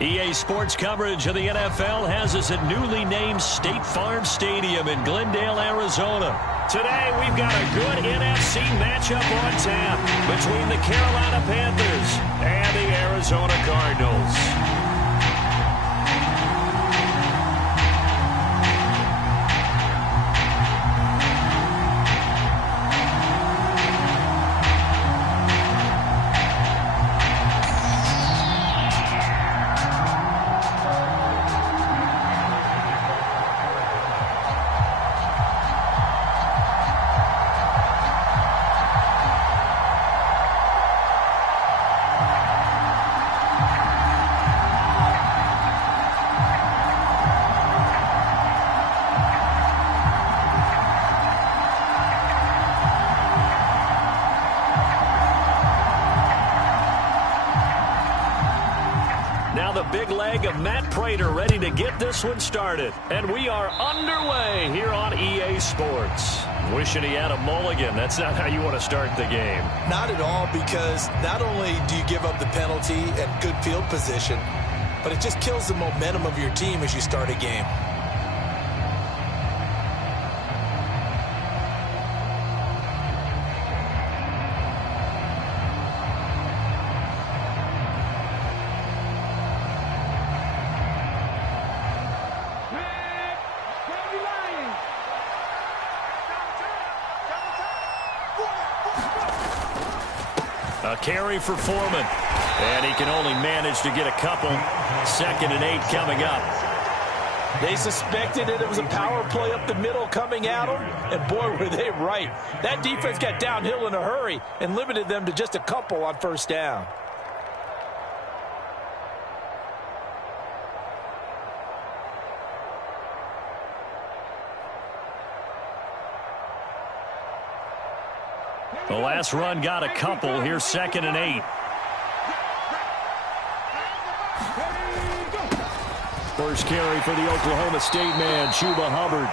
EA Sports coverage of the NFL has us at newly named State Farm Stadium in Glendale, Arizona. Today, we've got a good NFC matchup on tap between the Carolina Panthers and the Arizona Cardinals. Big leg of Matt Prater ready to get this one started. And we are underway here on EA Sports. Wishing he had a mulligan. That's not how you want to start the game. Not at all, because not only do you give up the penalty and good field position, but it just kills the momentum of your team as you start a game. A carry for Foreman. And he can only manage to get a couple. 2nd and 8 coming up. They suspected it was a power play up the middle coming at them, and boy, were they right. That defense got downhill in a hurry and limited them to just a couple on first down. The last run got a couple. Here's 2nd and 8. First carry for the Oklahoma State man, Chuba Hubbard.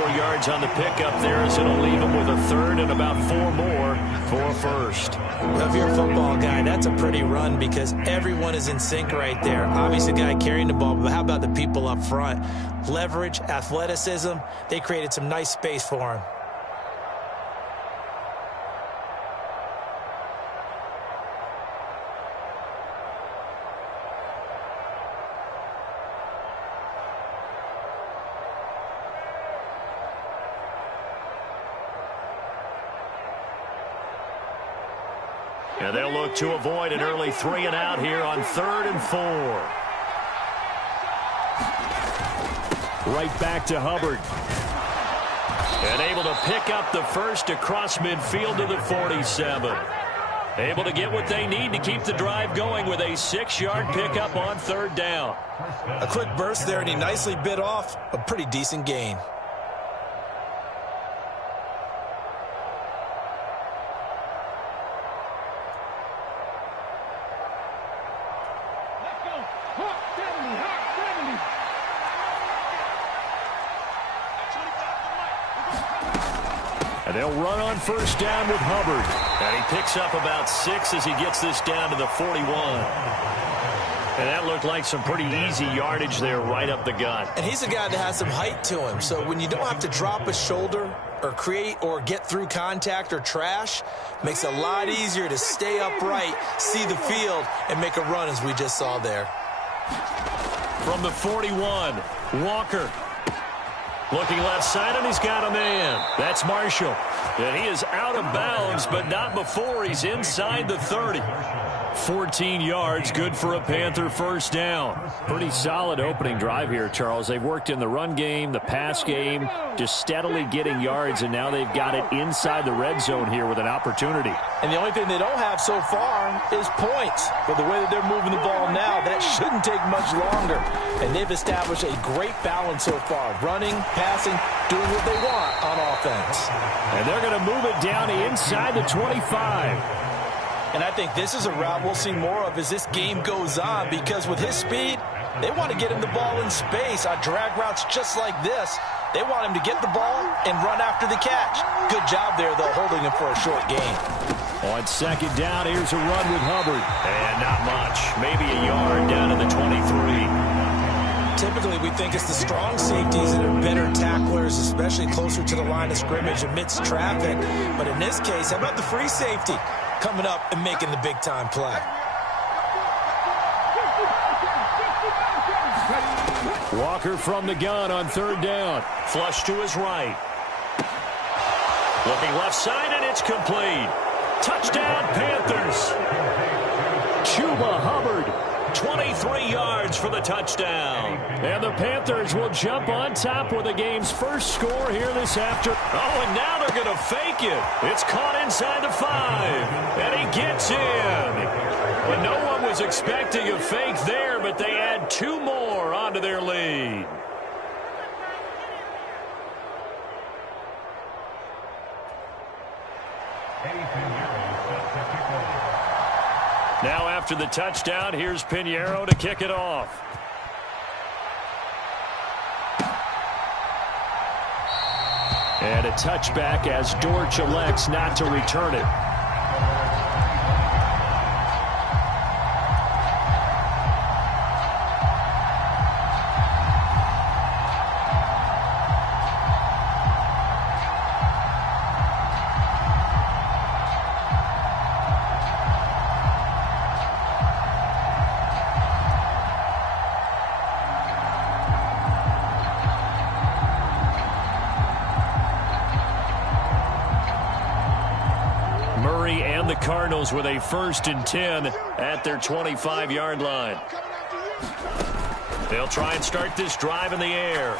4 yards on the pickup there, so it'll leave him with a third and about 4 more for a first. Well, if you're a football guy, that's a pretty run because everyone is in sync right there. Obviously, the guy carrying the ball, but how about the people up front? Leverage, athleticism, they created some nice space for him. And they'll look to avoid an early 3 and out here on 3rd and 4. Right back to Hubbard. And able to pick up the first across midfield to the 47. Able to get what they need to keep the drive going with a 6-yard pickup on 3rd down. A quick burst there, and he nicely bit off a pretty decent gain. And they'll run on first down with Hubbard. And he picks up about 6 as he gets this down to the 41. And that looked like some pretty easy yardage there right up the gut. And he's a guy that has some height to him. So when you don't have to drop a shoulder or create or get through contact or trash, makes it a lot easier to stay upright, see the field, and make a run as we just saw there. From the 41, Walker. Looking left side, and he's got a man. That's Marshall. And he is out of bounds, but not before he's inside the 30. 14 yards, good for a Panther first down. Pretty solid opening drive here, Charles. They've worked in the run game, the pass game, just steadily getting yards, and now they've got it inside the red zone here with an opportunity. And the only thing they don't have so far is points. But the way that they're moving the ball now, that shouldn't take much longer. And they've established a great balance so far. Running, passing, doing what they want on offense. And they're going to move it down inside the 25. And I think this is a route we'll see more of as this game goes on, because with his speed, they want to get him the ball in space on drag routes just like this. They want him to get the ball and run after the catch. Good job there, though, holding him for a short gain. On second down, here's a run with Hubbard. And not much. Maybe a yard down to the 23. Typically, we think it's the strong safeties that are better tacklers, especially closer to the line of scrimmage amidst traffic. But in this case, how about the free safety coming up and making the big-time play? Walker from the gun on third down. Flush to his right. Looking left side, and it's complete. Touchdown, Panthers. Chuba Hubbard, 23 yards for the touchdown. And the Panthers will jump on top with the game's first score here this afternoon. Oh, and now they're going to fake it. It's caught inside the 5, and he gets in. But no one was expecting a fake there, but they add 2 more onto their lead. Now after the touchdown, here's Pinheiro to kick it off. And a touchback as Dortch elects not to return it. Cardinals with a 1st and 10 at their 25-yard line. They'll try and start this drive in the air.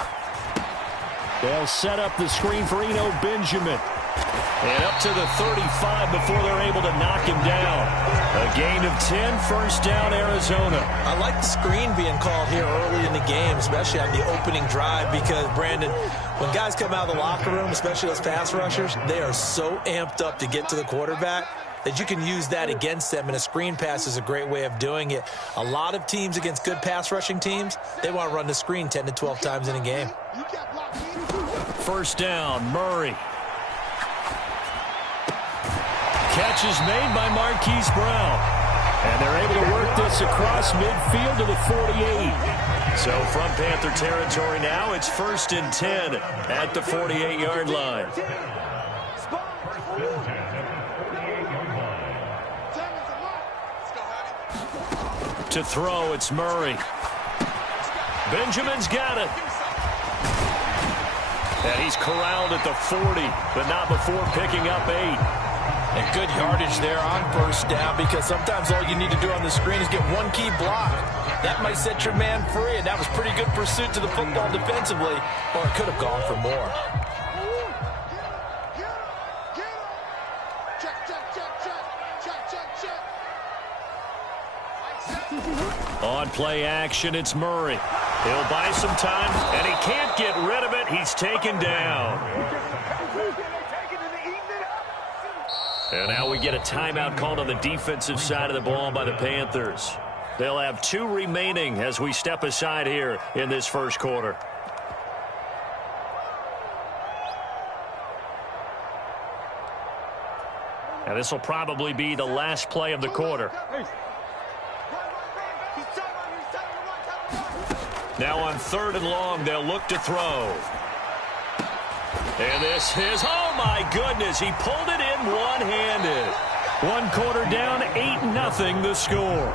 They'll set up the screen for Eno Benjamin. And up to the 35 before they're able to knock him down. A gain of 10, first down, Arizona. I like the screen being called here early in the game, especially on the opening drive, because, Brandon, when guys come out of the locker room, especially those pass rushers, they are so amped up to get to the quarterback that you can use that against them, and a screen pass is a great way of doing it. A lot of teams against good pass rushing teams, they want to run the screen 10 to 12 times in a game. First down, Murray. Catch is made by Marquise Brown. And they're able to work this across midfield to the 48. So from Panther territory now, it's 1st and 10 at the 48-yard line. To throw, it's Murray. Benjamin's got it. And he's corralled at the 40, but not before picking up 8. And good yardage there on first down, because sometimes all you need to do on the screen is get one key block. That might set your man free, and that was pretty good pursuit to the football defensively, or it could have gone for more. On play action, it's Murray. He'll buy some time, and he can't get rid of it. He's taken down. And now we get a timeout called on the defensive side of the ball by the Panthers. They'll have 2 remaining as we step aside here in this first quarter. And this will probably be the last play of the quarter. Now on 3rd and long, they'll look to throw. And this is, oh my goodness, he pulled it in one-handed. 1 quarter down, 8-0 the score.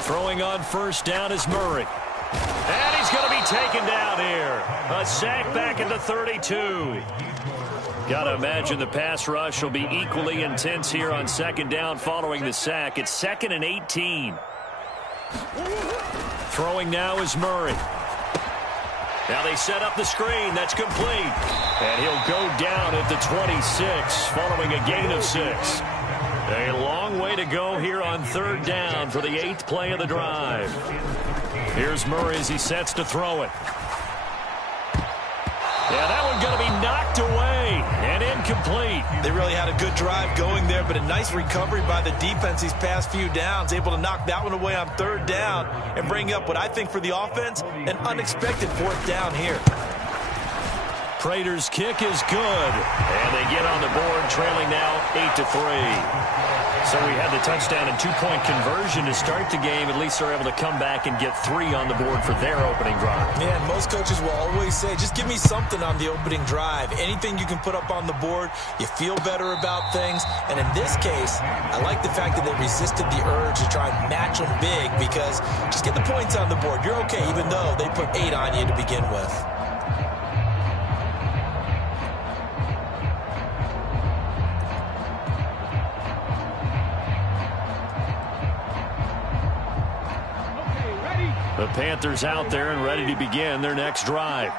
Throwing on first down is Murray. And he's going to be taken down here. A sack back at the 32. Got to imagine the pass rush will be equally intense here on second down following the sack. It's 2nd and 18. Throwing now is Murray. Now they set up the screen. That's complete. And he'll go down at the 26 following a gain of 6. A long way to go here on third down for the 8th play of the drive. Here's Murray as he sets to throw it. Yeah, that one's going to be knocked away and incomplete. They really had a good drive going there, but a nice recovery by the defense these past few downs, able to knock that one away on third down and bring up what I think for the offense, an unexpected 4th down here. Prater's kick is good, and they get on the board, trailing now 8-3. So we had the touchdown and 2-point conversion to start the game. At least they're able to come back and get 3 on the board for their opening drive. Man, most coaches will always say, just give me something on the opening drive. Anything you can put up on the board, you feel better about things. And in this case, I like the fact that they resisted the urge to try and match them big, because just get the points on the board. You're okay, even though they put 8 on you to begin with. The Panthers out there and ready to begin their next drive.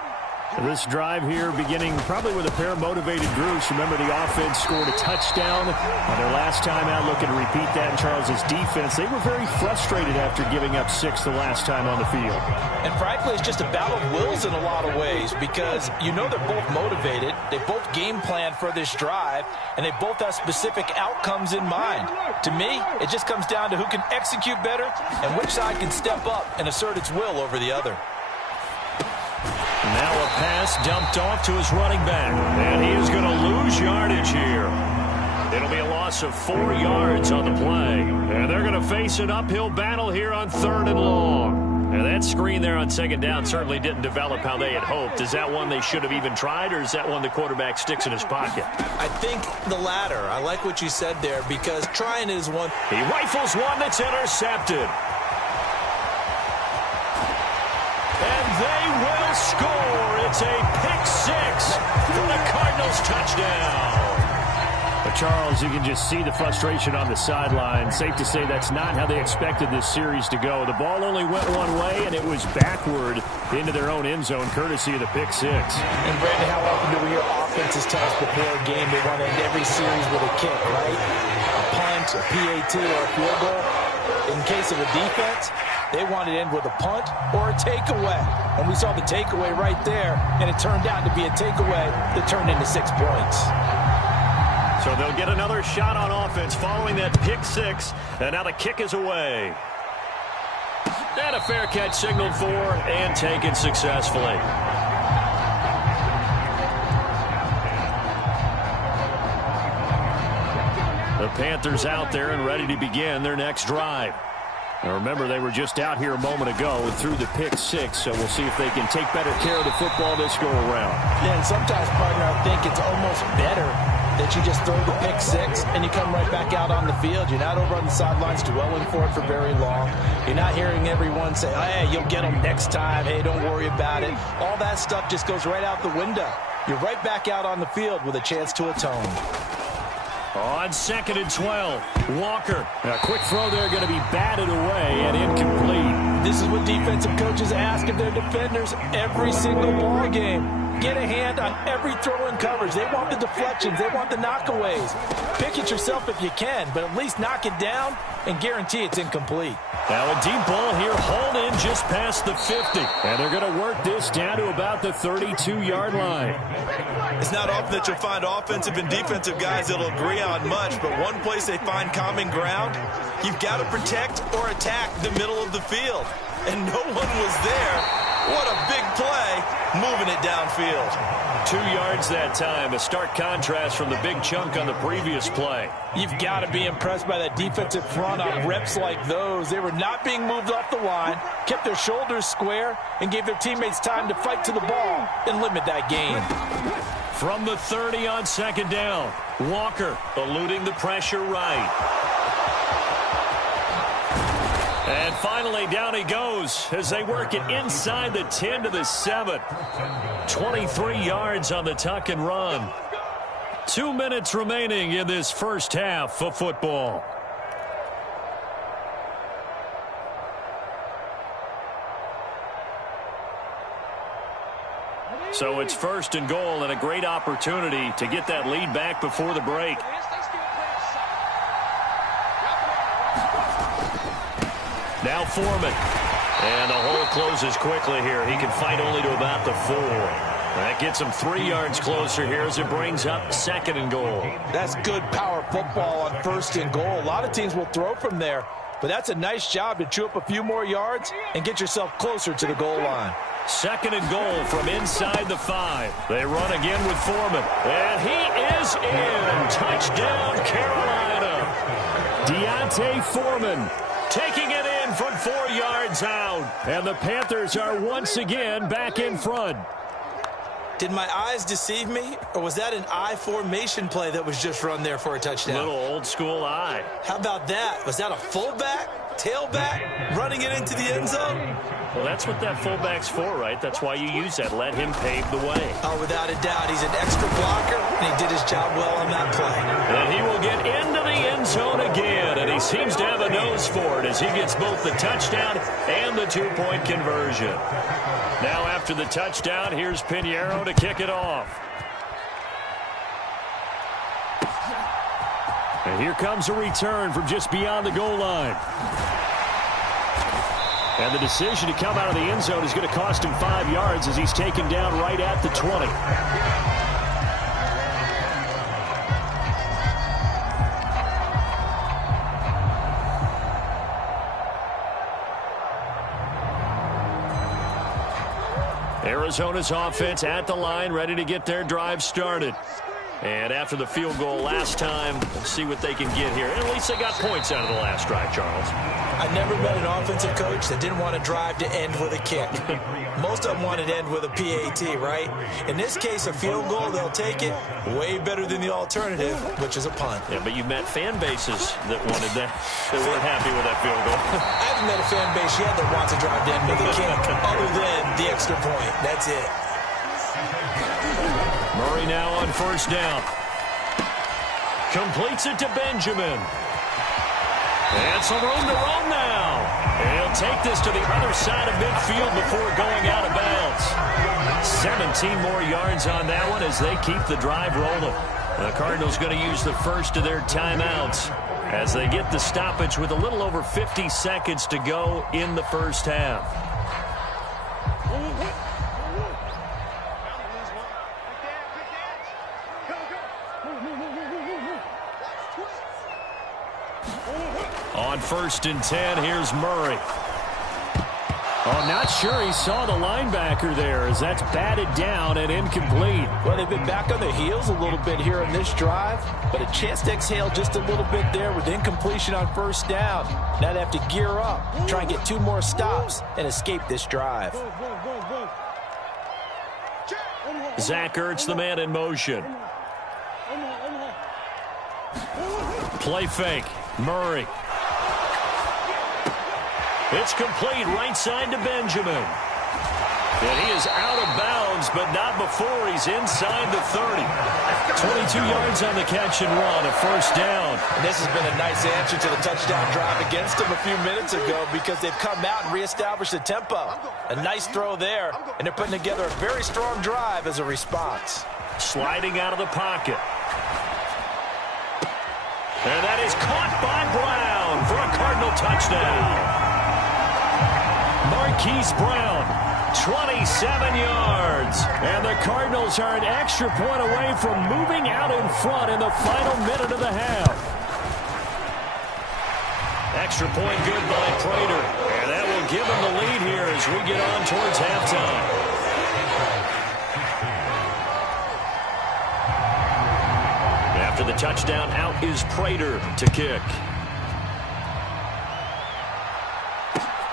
This drive here beginning probably with a pair of motivated groups. Remember, the offense scored a touchdown on their last time out. Looking to repeat that in Charles's defense. They were very frustrated after giving up 6 the last time on the field. And frankly, it's just a battle of wills in a lot of ways, because you know they're both motivated. They both game planned for this drive, and they both have specific outcomes in mind. To me, it just comes down to who can execute better and which side can step up and assert its will over the other. Now a pass dumped off to his running back, and he is going to lose yardage here. It'll be a loss of 4 yards on the play, and they're going to face an uphill battle here on 3rd and long. And that screen there on 2nd down certainly didn't develop how they had hoped. Is that one they should have even tried, or is that one the quarterback sticks in his pocket? I think the latter. I like what you said there, because trying is one. He rifles one that's intercepted. And they will score. It's a pick-6 for the Cardinals touchdown. But Charles, you can just see the frustration on the sideline. Safe to say that's not how they expected this series to go. The ball only went one way, and it was backward into their own end zone, courtesy of the pick-6. And Brandon, how often do we hear offenses tell us before a game they want to end every series with a kick, right? A punt, a PAT, or a field goal. In case of a defense, they want to end with a punt or a takeaway. And we saw the takeaway right there, and it turned out to be a takeaway that turned into 6 points. So they'll get another shot on offense following that pick-6, and now the kick is away. And a fair catch signaled for and taken successfully. The Panthers out there and ready to begin their next drive. Now remember, they were just out here a moment ago and threw the pick-6, so we'll see if they can take better care of the football this go-around. Yeah, and sometimes, partner, I think it's almost better that you just throw the pick-6 and you come right back out on the field. You're not over on the sidelines dwelling for it for very long. You're not hearing everyone say, oh, hey, you'll get them next time. Hey, don't worry about it. All that stuff just goes right out the window. You're right back out on the field with a chance to atone. On 2nd and 12, Walker. A quick throw there going to be batted away and incomplete. This is what defensive coaches ask of their defenders every single ball game. Get a hand on every throw in coverage. They want the deflections. They want the knockaways. Pick it yourself if you can, but at least knock it down and guarantee it's incomplete. Now a deep ball here, hauled in just past the 50. And they're going to work this down to about the 32-yard line. It's not often that you'll find offensive and defensive guys that'll agree on much, but one place they find common ground, you've got to protect or attack the middle of the field. And no one was there. What a big play, moving it downfield. 2 yards that time, a stark contrast from the big chunk on the previous play. You've got to be impressed by that defensive front on reps like those. They were not being moved off the line, kept their shoulders square, and gave their teammates time to fight to the ball and limit that gain. From the 30 on 2nd down, Walker eluding the pressure right. And finally, down he goes as they work it inside the 10 to the 7. 23 yards on the tuck and run. 2 minutes remaining in this first half of football. So it's 1st and goal and a great opportunity to get that lead back before the break. Now Foreman. And the hole closes quickly here. He can fight only to about the 4. That gets him 3 yards closer here as it brings up 2nd and goal. That's good power football on 1st and goal. A lot of teams will throw from there, but that's a nice job to chew up a few more yards and get yourself closer to the goal line. 2nd and goal from inside the 5. They run again with Foreman. And he is in. Touchdown, Carolina. D'Onta Foreman taking it in from 4 yards out. And the Panthers are once again back in front. Did my eyes deceive me, or was that an I formation play that was just run there for a touchdown? Little old school eye. How about that? Was that a fullback, tailback, running it into the end zone? Well, that's what that fullback's for, right? That's why you use that. Let him pave the way. Oh, without a doubt. He's an extra blocker, and he did his job well on that play. And he will get into the end zone again, and he seems to have a nose for it as he gets both the touchdown and the 2-point conversion. Now after the touchdown, here's Pinheiro to kick it off. And here comes a return from just beyond the goal line. And the decision to come out of the end zone is going to cost him 5 yards as he's taken down right at the 20. Arizona's offense at the line, ready to get their drive started. And after the field goal last time, we'll see what they can get here. And at least they got points out of the last drive, Charles. I never met an offensive coach that didn't want to drive to end with a kick. Most of them wanted to end with a PAT, right? In this case, a field goal, they'll take it. Way better than the alternative, which is a punt. Yeah, but you've met fan bases that wanted that, that weren't happy with that field goal. I haven't met a fan base yet that wants to drive to end with a kick, other than the extra point. That's it. Murray now on 1st down. Completes it to Benjamin. And some room to run now. And he'll take this to the other side of midfield before going out of bounds. 17 more yards on that one as they keep the drive rolling. The Cardinals going to use the first of their timeouts as they get the stoppage with a little over 50 seconds to go in the first half. On 1st and 10, here's Murray. Oh, not sure he saw the linebacker there as that's batted down and incomplete. Well, they've been back on their heels a little bit here in this drive, but a chance to exhale just a little bit there with incompletion on 1st down. Now they have to gear up, try and get 2 more stops, and escape this drive. Zach Ertz, the man in motion. Play fake. Murray. It's complete right side to Benjamin. And he is out of bounds, but not before he's inside the 30. 22 yards on the catch and run, a 1st down. And this has been a nice answer to the touchdown drive against them a few minutes ago because they've come out and reestablished the tempo. A nice throw there, and they're putting together a very strong drive as a response. Sliding out of the pocket. And that is caught by Brown for a Cardinal touchdown. Marquise Brown, 27 yards. And the Cardinals are an extra point away from moving out in front in the final minute of the half. Extra point good by Prater. And that will give him the lead here as we get on towards halftime. After the touchdown, out is Prater to kick.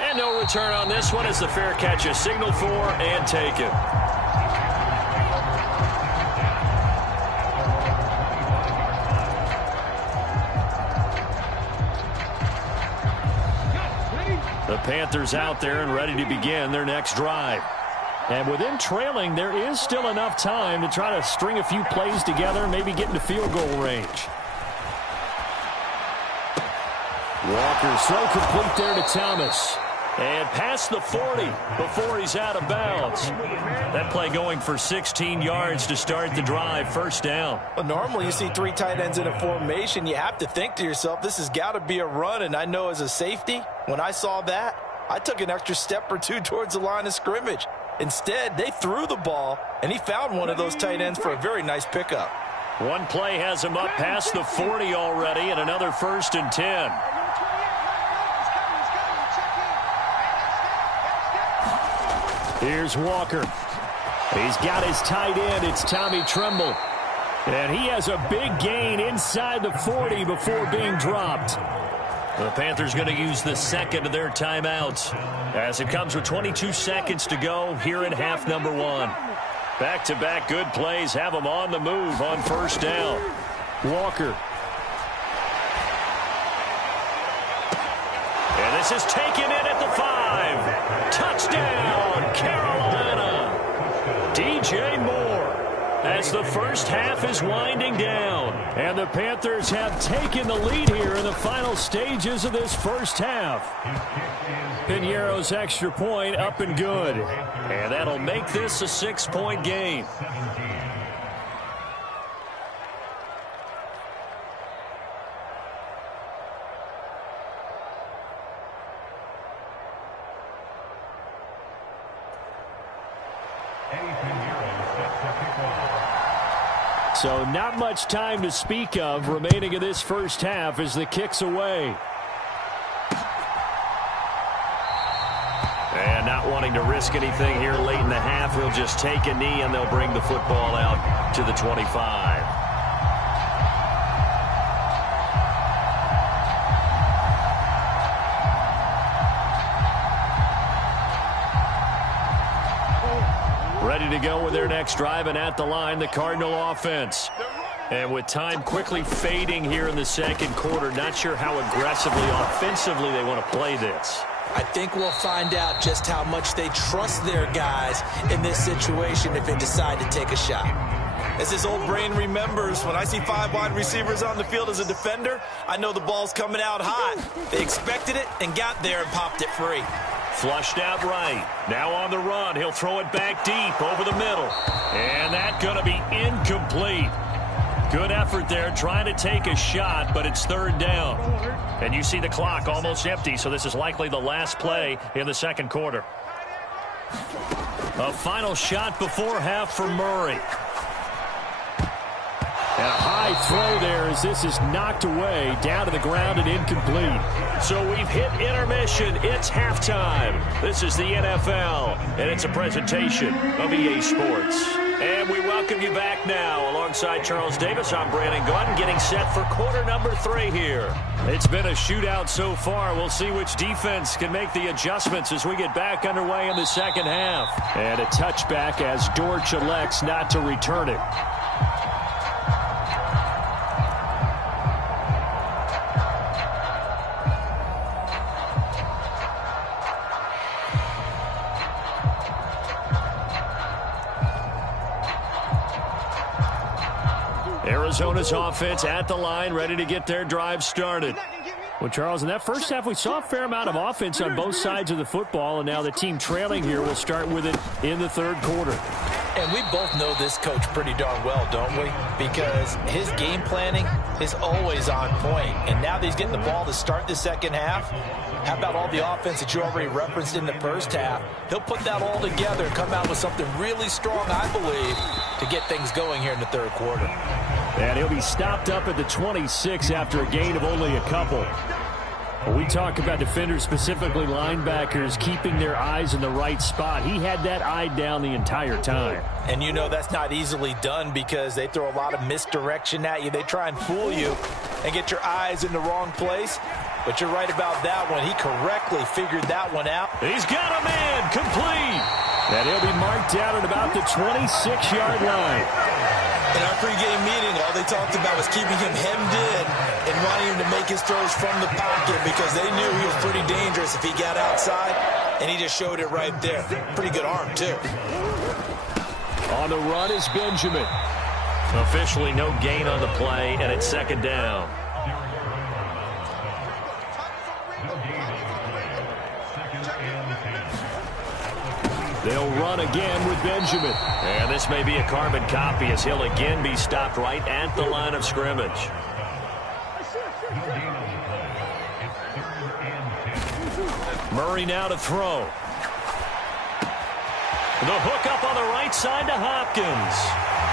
And no return on this one as the fair catch is signaled for and taken. The Panthers out there and ready to begin their next drive. And with them trailing, there is still enough time to try to string a few plays together, maybe get into field goal range. Walker, throw complete there to Thomas. And past the 40 before he's out of bounds. That play going for 16 yards to start the drive. First down. Well, normally you see three tight ends in a formation. You have to think to yourself, this has got to be a run. And I know as a safety, when I saw that, I took an extra step or two towards the line of scrimmage. Instead, they threw the ball, and he found one of those tight ends for a very nice pickup. One play has him up past the 40 already, and another 1st and 10. Here's Walker. He's got his tight end. It's Tommy Tremble. And he has a big gain inside the 40 before being dropped. The Panthers going to use the second of their timeouts as it comes with 22 seconds to go here in half number 1. Back-to-back good plays have them on the move on first down. Walker. And this is taken in at the 5. Touchdown, Carolina. DJ Moore. As the first half is winding down. And the Panthers have taken the lead here in the final stages of this first half. Piñeiro's extra point up and good. And that'll make this a 6-point game. So not much time to speak of remaining in this first half as the kick's away. And not wanting to risk anything here late in the half, he'll just take a knee and they'll bring the football out to the 25. Ready to go with their next drive, and at the line, the Cardinal offense. And with time quickly fading here in the second quarter, not sure how aggressively, offensively they want to play this. I think we'll find out just how much they trust their guys in this situation if they decide to take a shot. As his old brain remembers, when I see 5 wide receivers on the field as a defender, I know the ball's coming out hot. They expected it and got there and popped it free. Flushed out right. Now on the run. He'll throw it back deep over the middle. And that's going to be incomplete. Good effort there trying to take a shot, but it's third down. And you see the clock almost empty, so this is likely the last play in the second quarter. A final shot before half for Murray. And a high throw there as this is knocked away, down to the ground and incomplete. So we've hit intermission. It's halftime. This is the NFL, and it's a presentation of EA Sports. And we welcome you back now. Alongside Charles Davis, I'm Brandon Gaudin, getting set for quarter number 3 here. It's been a shootout so far. We'll see which defense can make the adjustments as we get back underway in the second half. And a touchback as Dortch elects not to return it. Arizona's offense at the line, ready to get their drive started. Well, Charles, in that first half, we saw a fair amount of offense on both sides of the football, and now the team trailing here will start with it in the third quarter. And we both know this coach pretty darn well, don't we? Because his game planning is always on point. And now that he's getting the ball to start the second half, how about all the offense that you already referenced in the first half? He'll put that all together and come out with something really strong, I believe, to get things going here in the third quarter. And he'll be stopped up at the 26 after a gain of only a couple. When we talk about defenders, specifically linebackers, keeping their eyes in the right spot, he had that eye down the entire time. And you know that's not easily done because they throw a lot of misdirection at you. They try and fool you and get your eyes in the wrong place. But you're right about that one. He correctly figured that one out. He's got a man complete. And he'll be marked down at about the 26-yard line. In our pregame meeting, all they talked about was keeping him hemmed in and wanting him to make his throws from the pocket because they knew he was pretty dangerous if he got outside, and he just showed it right there. Pretty good arm, too. On the run is Benjamin. Officially no gain on the play, and it's second down. They'll run again with Benjamin. And this may be a carbon copy as he'll again be stopped right at the line of scrimmage. Murray now to throw. The hook up on the right side to Hopkins.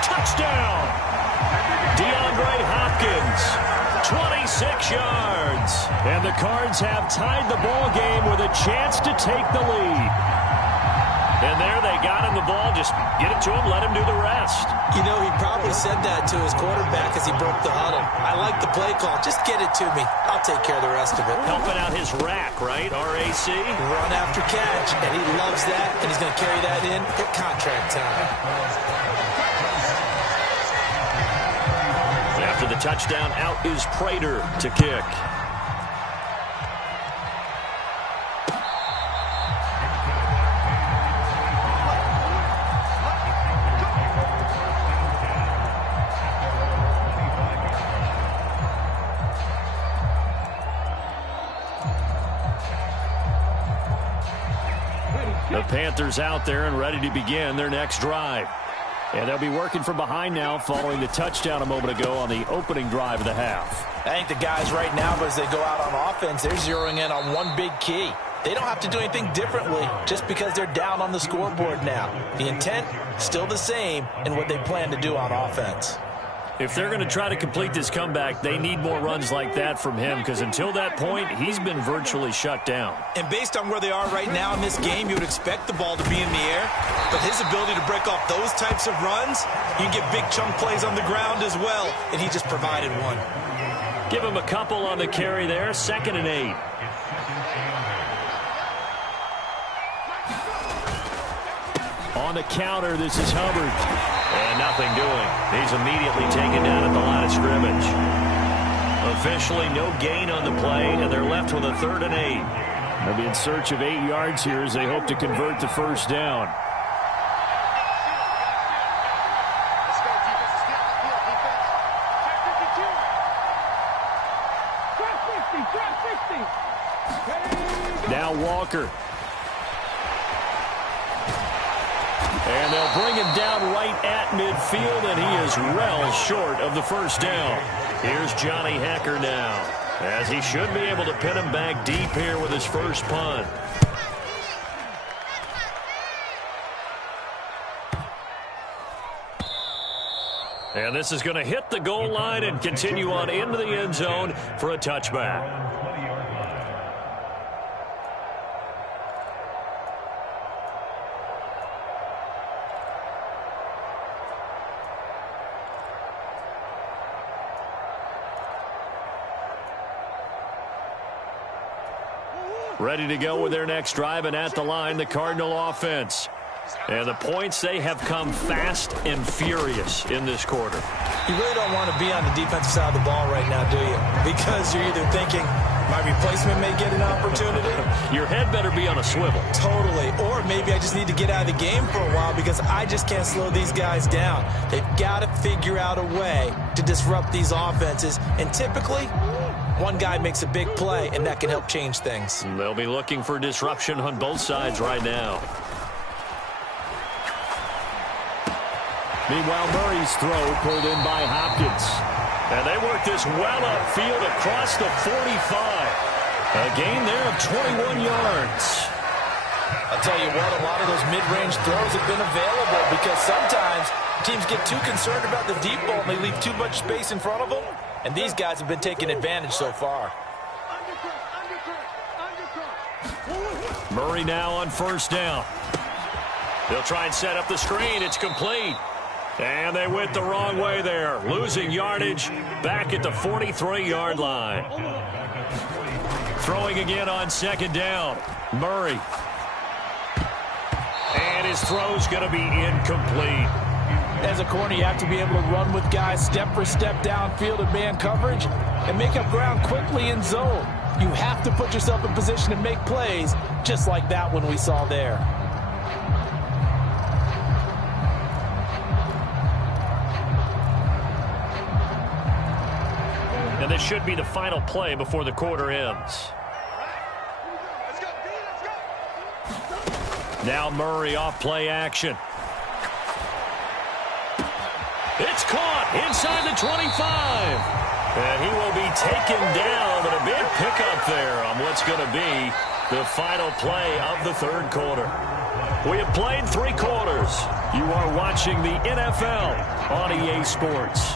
Touchdown! DeAndre Hopkins, 26 yards. And the Cards have tied the ball game with a chance to take the lead. And there they got him the ball. Just get it to him, let him do the rest. You know, he probably said that to his quarterback as he broke the huddle. I like the play call. Just get it to me. I'll take care of the rest of it. Helping out his rack, right? RAC? Run after catch, and he loves that, and he's going to carry that in at contract time. After the touchdown, out is Prater to kick. The Panthers out there and ready to begin their next drive. And they'll be working from behind now following the touchdown a moment ago on the opening drive of the half. I think the guys right now, as they go out on offense, they're zeroing in on one big key. They don't have to do anything differently just because they're down on the scoreboard now. The intent, still the same in what they plan to do on offense. If they're going to try to complete this comeback, they need more runs like that from him because until that point, he's been virtually shut down. And based on where they are right now in this game, you would expect the ball to be in the air. But his ability to break off those types of runs, you can get big chunk plays on the ground as well, and he just provided one. Give him a couple on the carry there, 2nd and 8. On the counter, this is Hubbard. And nothing doing. He's immediately taken down at the line of scrimmage. Officially no gain on the play, and they're left with a 3rd and 8. They'll be in search of 8 yards here as they hope to convert the first down. Now Walker. And they'll bring him down right at midfield, and he is well short of the first down. Here's Johnny Hekker now, as he should be able to pin him back deep here with his first punt. And this is going to hit the goal line and continue on into the end zone for a touchback. Ready to go with their next drive, and at the line, the Cardinal offense. And the points, they have come fast and furious in this quarter. You really don't want to be on the defensive side of the ball right now, do you? Because you're either thinking, my replacement may get an opportunity. Your head better be on a swivel. Totally. Or maybe I just need to get out of the game for a while because I just can't slow these guys down. They've got to figure out a way to disrupt these offenses. And typically, one guy makes a big play, and that can help change things. They'll be looking for disruption on both sides right now. Meanwhile, Murray's throw pulled in by Hopkins. And they work this well upfield across the 45. A gain there of 21 yards. I'll tell you what, a lot of those mid-range throws have been available because sometimes teams get too concerned about the deep ball and they leave too much space in front of them. And these guys have been taking advantage so far. Murray now on first down. They'll try and set up the screen. It's complete. And they went the wrong way there. Losing yardage back at the 43-yard line. Throwing again on 2nd down. Murray. And his throw's going to be incomplete. As a corner, you have to be able to run with guys step for step downfield in man coverage and make up ground quickly in zone. You have to put yourself in position to make plays just like that one we saw there. And this should be the final play before the quarter ends. Now Murray off play action. It's caught inside the 25. And he will be taken down, but a big pickup there on what's going to be the final play of the third quarter. We have played 3 quarters. You are watching the NFL on EA Sports.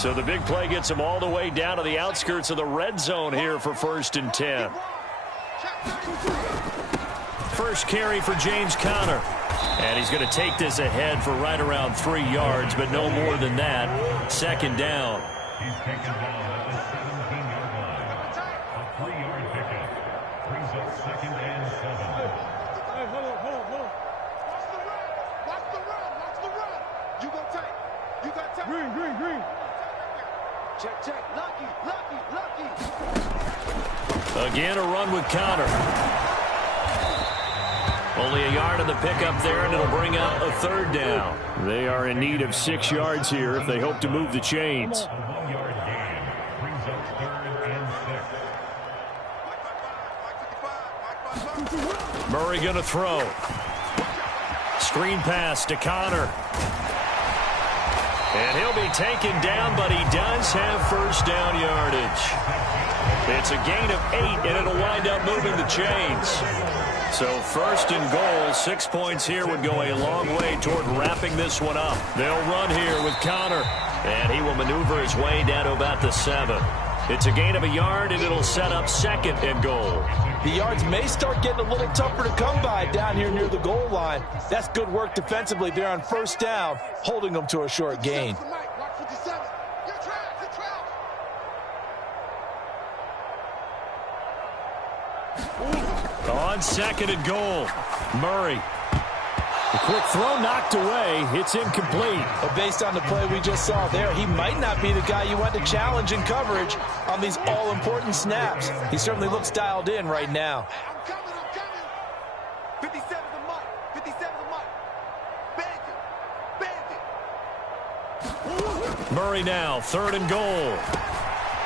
So the big play gets him all the way down to the outskirts of the red zone here for 1st and 10. First carry for James Conner. And he's going to take this ahead for right around 3 yards, but no more than that. 2nd down. He's taken down at the 17-yard line. A 3-yard pickup brings up 2nd and 7. Hey, hold on. Watch the run. You go tight. Green. Check. Lucky. Again, a run with Conner. Only a yard on the pickup there, and it'll bring up a 3rd down. They are in need of 6 yards here if they hope to move the chains. A 1-yard gain brings up 3rd and 6. Murray going to throw. Screen pass to Conner. And he'll be taken down, but he does have 1st down yardage. It's a gain of 8, and it'll wind up moving the chains. So 1st and goal, 6 points here would go a long way toward wrapping this one up. They'll run here with Conner, and he will maneuver his way down to about the 7. It's a gain of a yard, and it'll set up 2nd and goal. The yards may start getting a little tougher to come by down here near the goal line. That's good work defensively there on 1st down, holding them to a short gain. On 2nd and goal, Murray. The quick throw knocked away. It's incomplete. But based on the play we just saw there, he might not be the guy you want to challenge in coverage on these all-important snaps. He certainly looks dialed in right now. I'm coming. 57's a mark. Bandit. Murray now, 3rd and goal.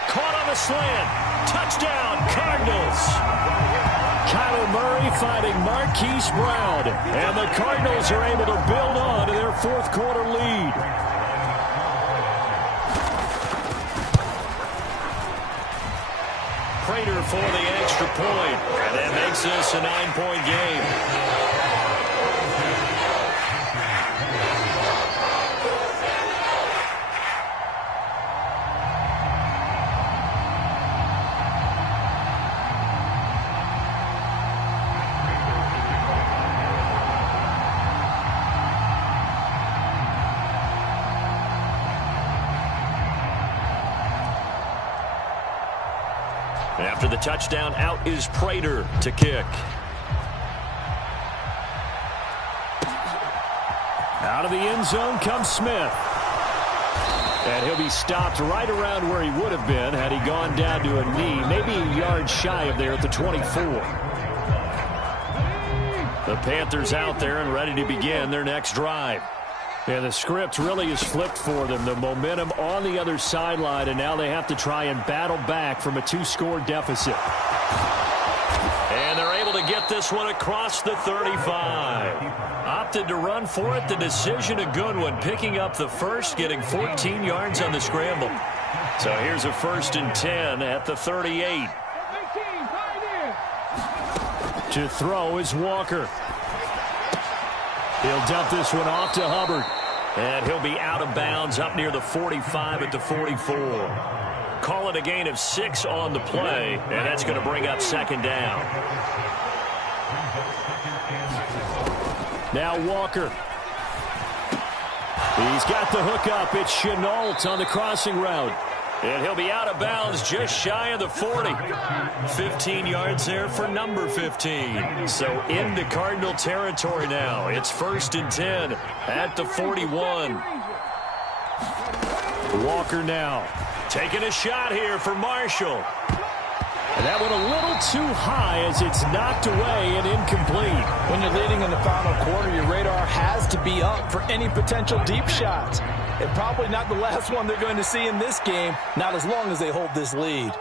Caught on the slant. Touchdown, Cardinals. Kyler Murray finding Marquise Brown. And the Cardinals are able to build on to their 4th quarter lead. Prater for the extra point. And that makes this a 9-point game. After the touchdown, out is Prater to kick. Out of the end zone comes Smith. And he'll be stopped right around where he would have been had he gone down to a knee, maybe a yard shy of there at the 24. The Panthers out there and ready to begin their next drive. And the script really is flipped for them. The momentum on the other sideline, and now they have to try and battle back from a 2-score deficit. And they're able to get this one across the 35. Opted to run for it. The decision a good one, picking up the first, getting 14 yards on the scramble. So here's a 1st and 10 at the 38. To throw is Walker. He'll dump this one off to Hubbard. And he'll be out of bounds up near the 45 at the 44. Call it a gain of 6 on the play, and that's going to bring up 2nd down. Now Walker. He's got the hook up. It's Chenault on the crossing route. And he'll be out of bounds just shy of the 40. 15 yards there for number 15. So into Cardinal territory now. It's 1st and 10 at the 41. Walker now taking a shot here for Marshall. And that went a little too high as it's knocked away and incomplete. When you're leading in the final quarter, your radar has to be up for any potential deep shots. And probably not the last one they're going to see in this game, not as long as they hold this lead.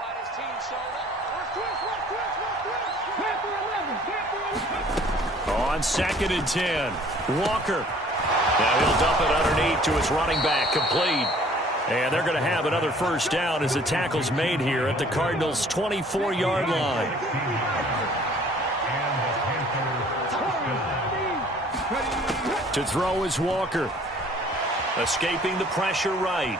On 2nd and 10, Walker. Now he'll dump it underneath to his running back, complete. And they're going to have another first down as the tackle's made here at the Cardinals' 24-yard line. To throw is Walker. Escaping the pressure right.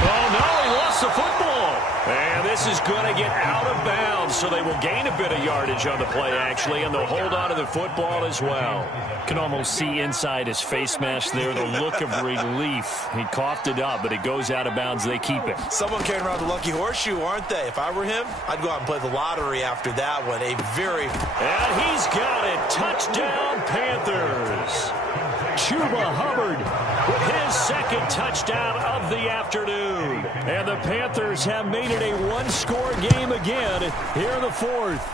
Oh, no, he lost the football. And this is going to get out of bounds, so they will gain a bit of yardage on the play, actually, and they'll hold on to the football as well. Can almost see inside his face mask there the look of relief. He coughed it up, but it goes out of bounds. They keep it. Someone carrying around the lucky horseshoe, aren't they? If I were him, I'd go out and play the lottery after that one. And he's got it. Touchdown, Panthers. Chuba Hubbard with his second touchdown of the afternoon. And the Panthers have made it a one-score game again here in the fourth.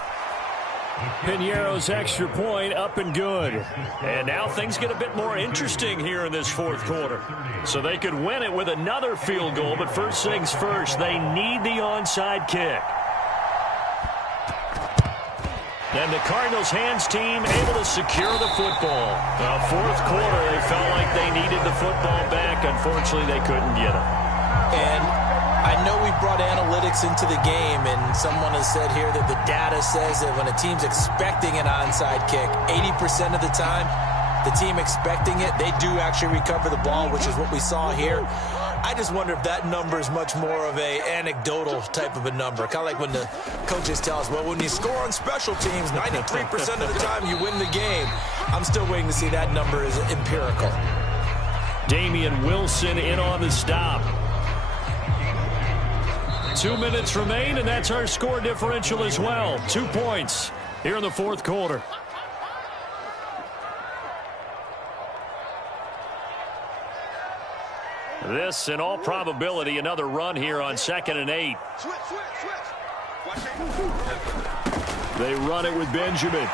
Piñeiro's extra point up and good. And now things get a bit more interesting here in this fourth quarter. So they could win it with another field goal, but first things first, they need the onside kick. And the Cardinals hands team able to secure the football. Fourth quarter, they felt like they needed the football back. Unfortunately, they couldn't get it. And I know we brought analytics into the game, and someone has said here that the data says that when a team's expecting an onside kick, 80% of the time, the team expecting it, they do actually recover the ball, which is what we saw here. I just wonder if that number is much more of a anecdotal type of a number. Kind of like when the coaches tell us, well, when you score on special teams, 93% of the time you win the game. I'm still waiting to see that number is empirical. Damian Wilson in on the stop. 2 minutes remain, and that's our score differential as well. 2 points here in the fourth quarter. This, in all probability, another run here on 2nd and 8. They run it with Benjamin.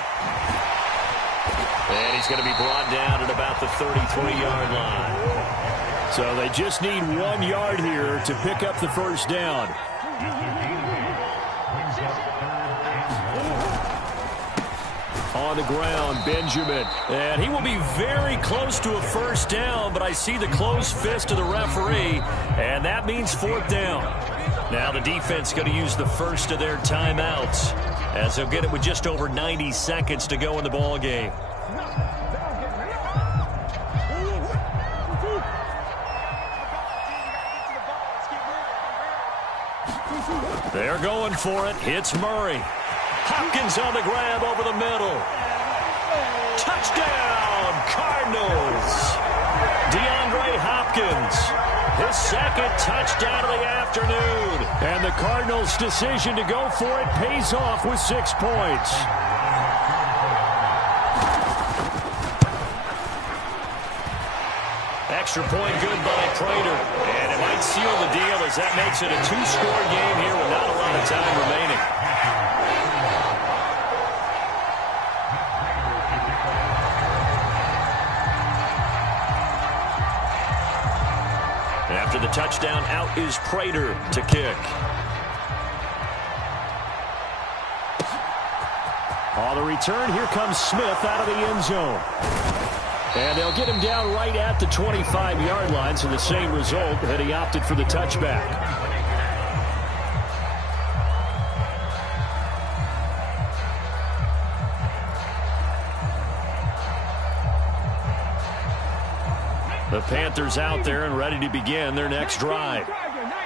And he's going to be brought down at about the 33-yard line. So they just need 1 yard here to pick up the first down. On the ground, Benjamin. And he will be very close to a first down, but I see the closed fist of the referee, and that means fourth down. Now the defense going to use the first of their timeouts, as they'll get it with just over 90 seconds to go in the ball game. They're going for it. It's Murray. Hopkins on the grab over the middle. Touchdown, Cardinals. DeAndre Hopkins, his second touchdown of the afternoon. And the Cardinals' decision to go for it pays off with 6 points. Extra point good by Prater. And it might seal the deal as that makes it a 2-score game here with not a lot of time remaining. After the touchdown, out is Prater to kick. On the return, here comes Smith out of the end zone. And they'll get him down right at the 25-yard line, so the same result had he opted for the touchback. The Panthers out there and ready to begin their next drive.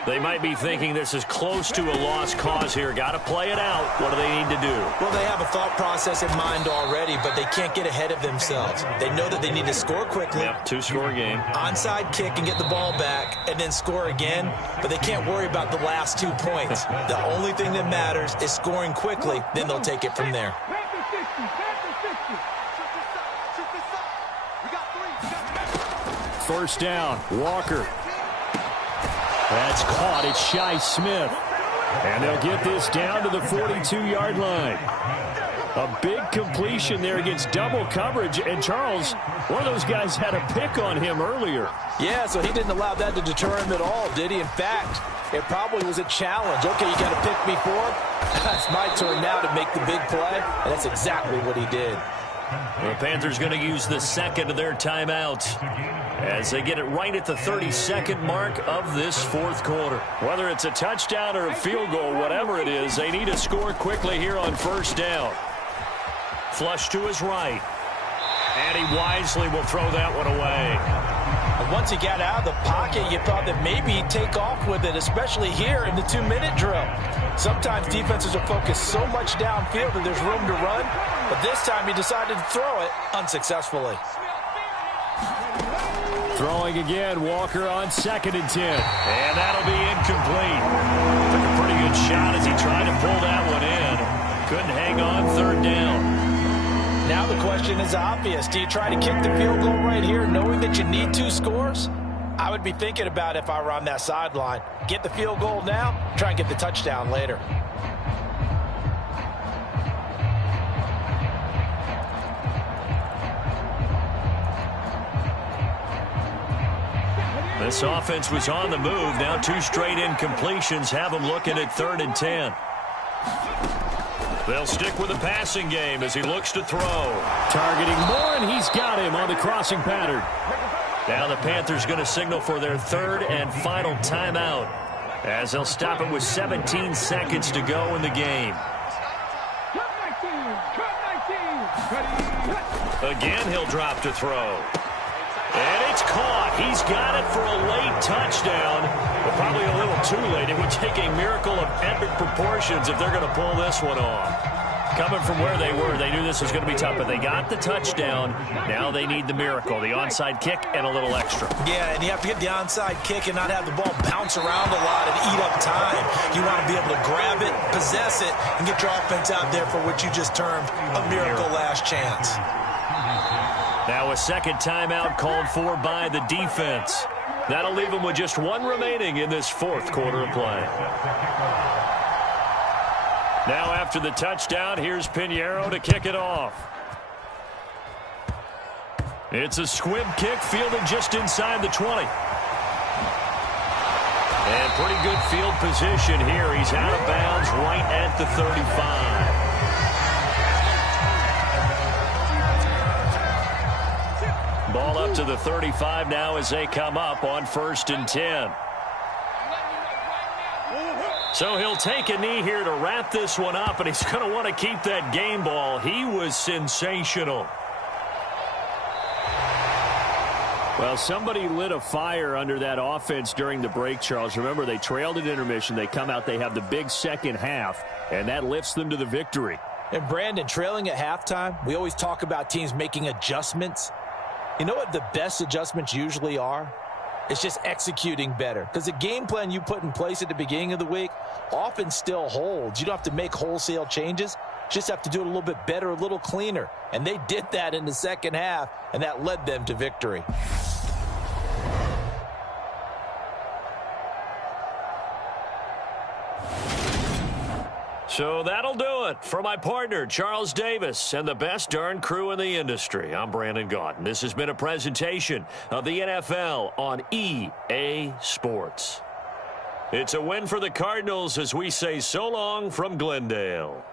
They might be thinking this is close to a lost cause here. Got to play it out. What do they need to do? Well, they have a thought process in mind already, but they can't get ahead of themselves. They know that they need to score quickly. Yep, 2-score game. Onside kick and get the ball back and then score again, but they can't worry about the last 2 points. The only thing that matters is scoring quickly, then they'll take it from there. First down, Walker. That's caught. It's Shi Smith. And they'll get this down to the 42-yard line. A big completion there against double coverage. And Charles, one of those guys had a pick on him earlier. Yeah, so he didn't allow that to deter him at all, did he? In fact, it probably was a challenge. Okay, you got to pick me for? It's my turn now to make the big play. And that's exactly what he did. The Panthers going to use the second of their timeouts as they get it right at the 32nd mark of this fourth quarter. Whether it's a touchdown or a field goal, whatever it is, they need to score quickly here on first down. Flush to his right. And he wisely will throw that one away. And once he got out of the pocket, you thought that maybe he'd take off with it, especially here in the 2-minute drill. Sometimes defenses are focused so much downfield that there's room to run, but this time he decided to throw it unsuccessfully. Throwing again, Walker on 2nd and 10. And that'll be incomplete. Took a pretty good shot as he tried to pull that one in. Couldn't hang on 3rd down. Now the question is obvious. Do you try to kick the field goal right here knowing that you need 2 scores? I would be thinking about it if I were on that sideline. Get the field goal now, try and get the touchdown later. This offense was on the move. Now 2 straight incompletions have them looking at 3rd and 10. They'll stick with the passing game as he looks to throw. Targeting Moore, and he's got him on the crossing pattern. Now the Panthers going to signal for their 3rd and final timeout as they'll stop it with 17 seconds to go in the game. Again, he'll drop to throw. And it's caught. He's got it for a late touchdown, but probably a little too late. It would take a miracle of epic proportions if they're going to pull this one off. Coming from where they were, they knew this was going to be tough, but they got the touchdown. Now they need the miracle, the onside kick and a little extra. Yeah, and you have to get the onside kick and not have the ball bounce around a lot and eat up time. You want to be able to grab it, possess it, and get your offense out there for what you just termed a miracle last chance. Now a second timeout called for by the defense. That'll leave them with just 1 remaining in this fourth quarter of play. Now after the touchdown, here's Pinheiro to kick it off. It's a squib kick fielded just inside the 20. And pretty good field position here. He's out of bounds right at the 35. Ball up to the 35 now as they come up on 1st and 10. So he'll take a knee here to wrap this one up, and he's going to want to keep that game ball. He was sensational. Well, somebody lit a fire under that offense during the break, Charles. Remember, they trailed at intermission. They come out, they have the big second half, and that lifts them to the victory. And Brandon, trailing at halftime, we always talk about teams making adjustments. You know what the best adjustments usually are? It's just executing better. Because the game plan you put in place at the beginning of the week often still holds. You don't have to make wholesale changes. You just have to do it a little bit better, a little cleaner. And they did that in the second half, and that led them to victory. So that'll do it for my partner, Charles Davis, and the best darn crew in the industry. I'm Brandon Gaudin. This has been a presentation of the NFL on EA Sports. It's a win for the Cardinals as we say so long from Glendale.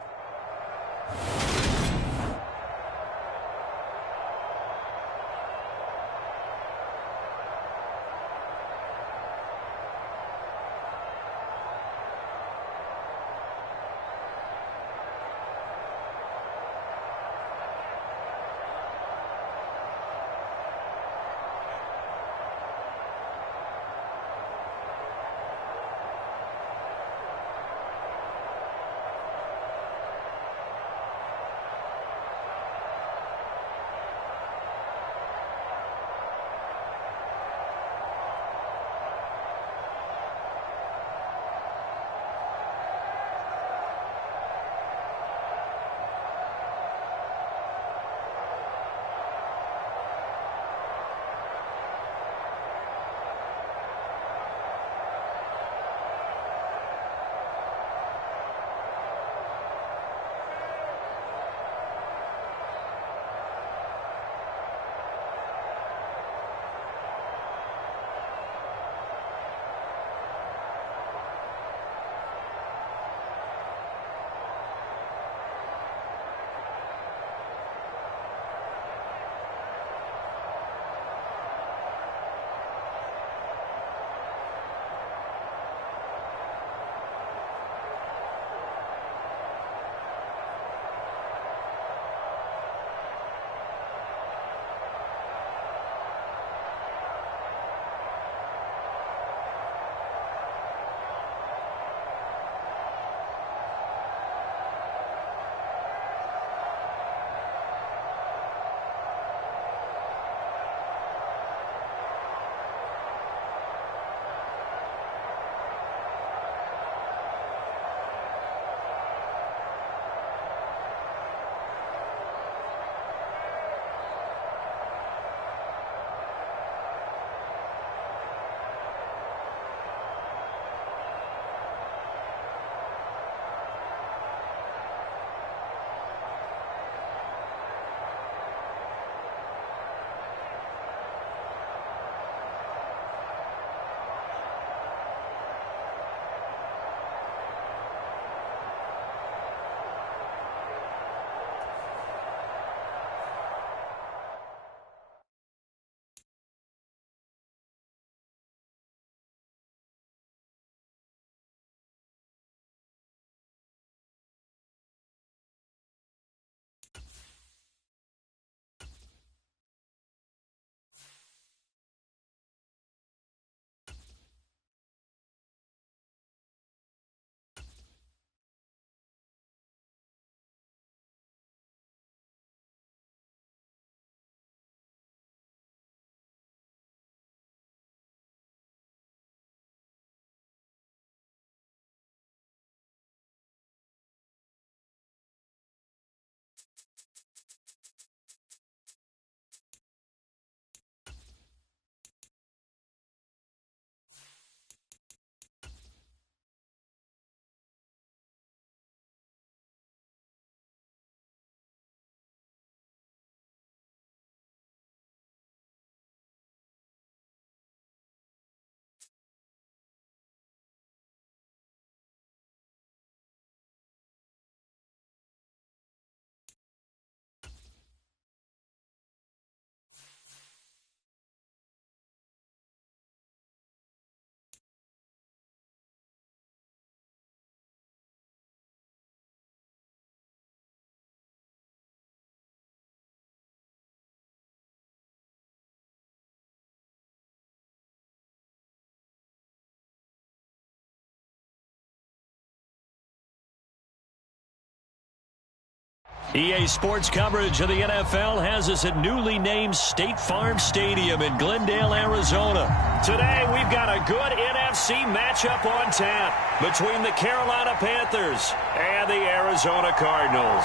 EA Sports coverage of the NFL has us at newly named State Farm Stadium in Glendale, Arizona. Today, we've got a good NFC matchup on tap between the Carolina Panthers and the Arizona Cardinals.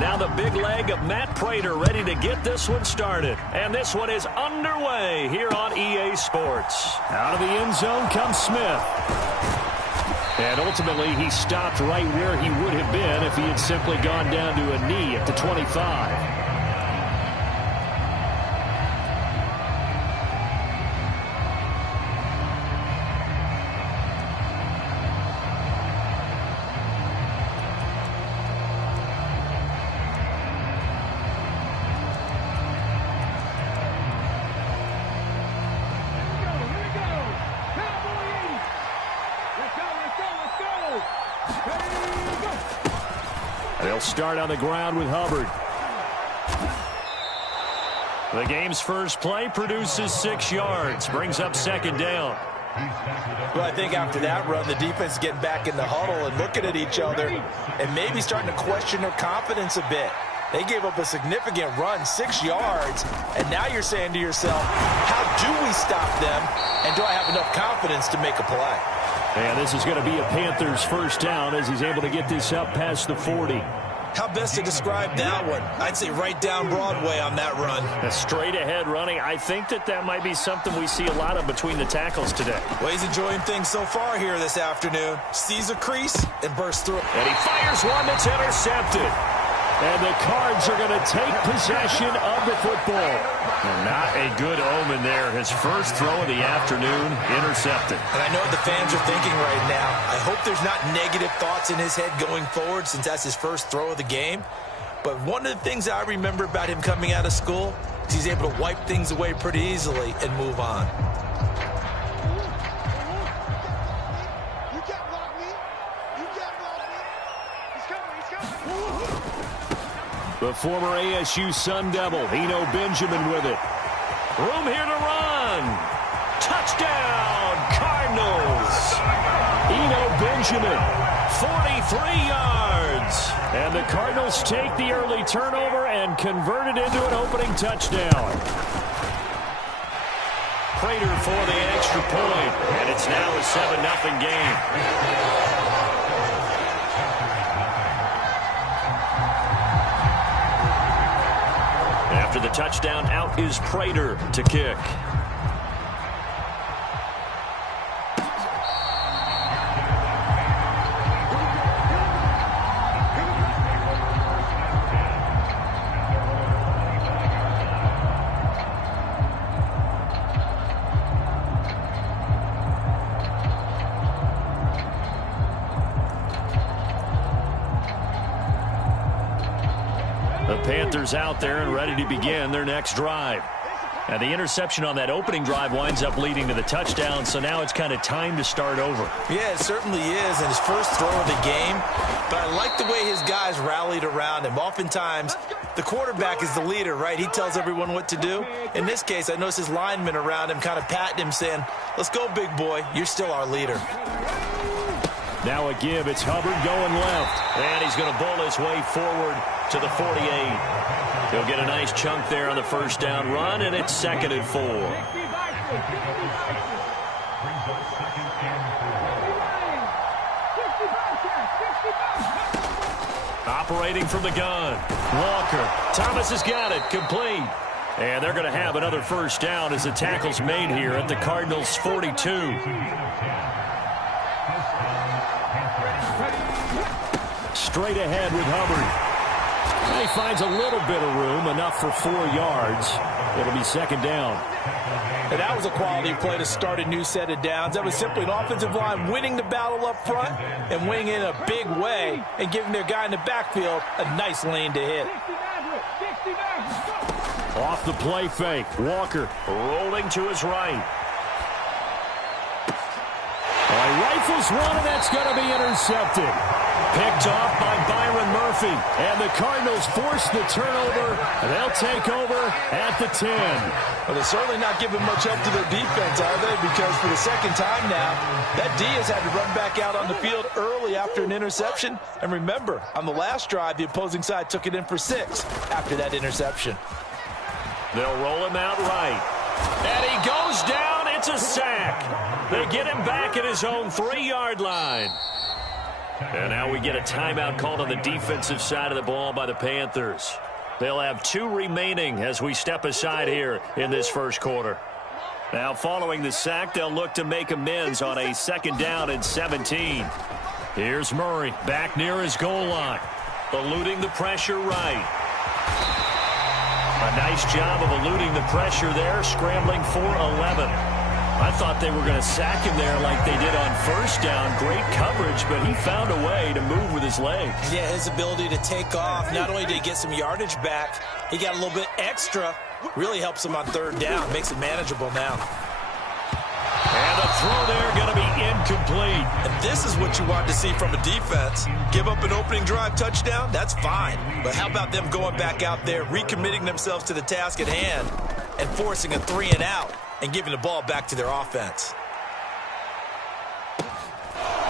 Now the big leg of Matt Prater ready to get this one started. And this one is underway here on EA Sports. Out of the end zone comes Smith. And ultimately, he stopped right where he would have been if he had simply gone down to a knee at the 25. They'll start on the ground with Hubbard. The game's first play produces 6 yards, brings up second down. Well, I think after that run, the defense is getting back in the huddle and looking at each other and maybe starting to question their confidence a bit. They gave up a significant run, 6 yards, and now you're saying to yourself, how do we stop them, and do I have enough confidence to make a play? And this is going to be a Panthers first down as he's able to get this up past the 40. How best to describe that one? I'd say right down Broadway on that run. A straight ahead running. I think that might be something we see a lot of between the tackles today. Well, he's enjoying things so far here this afternoon. Sees a crease and bursts through. And he fires one that's intercepted. And the Cards are going to take possession of the football. And not a good omen there. His first throw of the afternoon intercepted. And I know what the fans are thinking right now. I hope there's not negative thoughts in his head going forward since that's his first throw of the game. But one of the things I remember about him coming out of school is he's able to wipe things away pretty easily and move on. You can't block me. You can't block me. He's coming. He's coming. The former ASU Sun Devil, Eno Benjamin with it. Room here to run. Touchdown, Cardinals. Eno Benjamin, 43 yards. And the Cardinals take the early turnover and convert it into an opening touchdown. Prater for the extra point, and it's now a 7-0 game. After the touchdown, out is Prater to kick. The Panthers out there and ready to begin their next drive. And the interception on that opening drive winds up leading to the touchdown, so now it's kind of time to start over. Yeah, it certainly is, and his first throw of the game. But I like the way his guys rallied around him. Oftentimes, the quarterback is the leader, right? He tells everyone what to do. In this case, I noticed his linemen around him kind of patting him, saying, let's go, big boy. You're still our leader. Now a give. It's Hubbard going left. And he's going to bowl his way forward to the 48. He'll get a nice chunk there on the first down run, and it's 2nd and 4. Operating from the gun. Walker. Thomas has got it. Complete. And they're going to have another first down as the tackle's made here at the Cardinals' 42. Straight ahead with Hubbard. And he finds a little bit of room, enough for 4 yards. It'll be 2nd down. And that was a quality play to start a new set of downs. That was simply an offensive line winning the battle up front and winning in a big way and giving their guy in the backfield a nice lane to hit. Off the play fake. Walker rolling to his right. Rifles one, and that's going to be intercepted. Picked off by Byron Murphy. Murphy. And the Cardinals force the turnover. They'll take over at the 10. Well, they're certainly not giving much help to their defense, are they? Because for the second time now, that D has had to run back out on the field early after an interception. And remember, on the last drive, the opposing side took it in for 6 after that interception. They'll roll him out right. And he goes down. It's a sack. They get him back at his own 3-yard line. And now we get a timeout called on the defensive side of the ball by the Panthers. They'll have 2 remaining as we step aside here in this first quarter. Now following the sack, they'll look to make amends on a 2nd down and 17. Here's Murray back near his goal line. Eluding the pressure right. A nice job of eluding the pressure there, scrambling for 11. I thought they were going to sack him there like they did on 1st down. Great coverage, but he found a way to move with his legs. Yeah, his ability to take off, not only did he get some yardage back, he got a little bit extra. Really helps him on 3rd down, makes it manageable now. And the throw there going to be incomplete. And this is what you want to see from a defense. Give up an opening drive touchdown, that's fine. But how about them going back out there, recommitting themselves to the task at hand, and forcing a 3-and-out, and giving the ball back to their offense.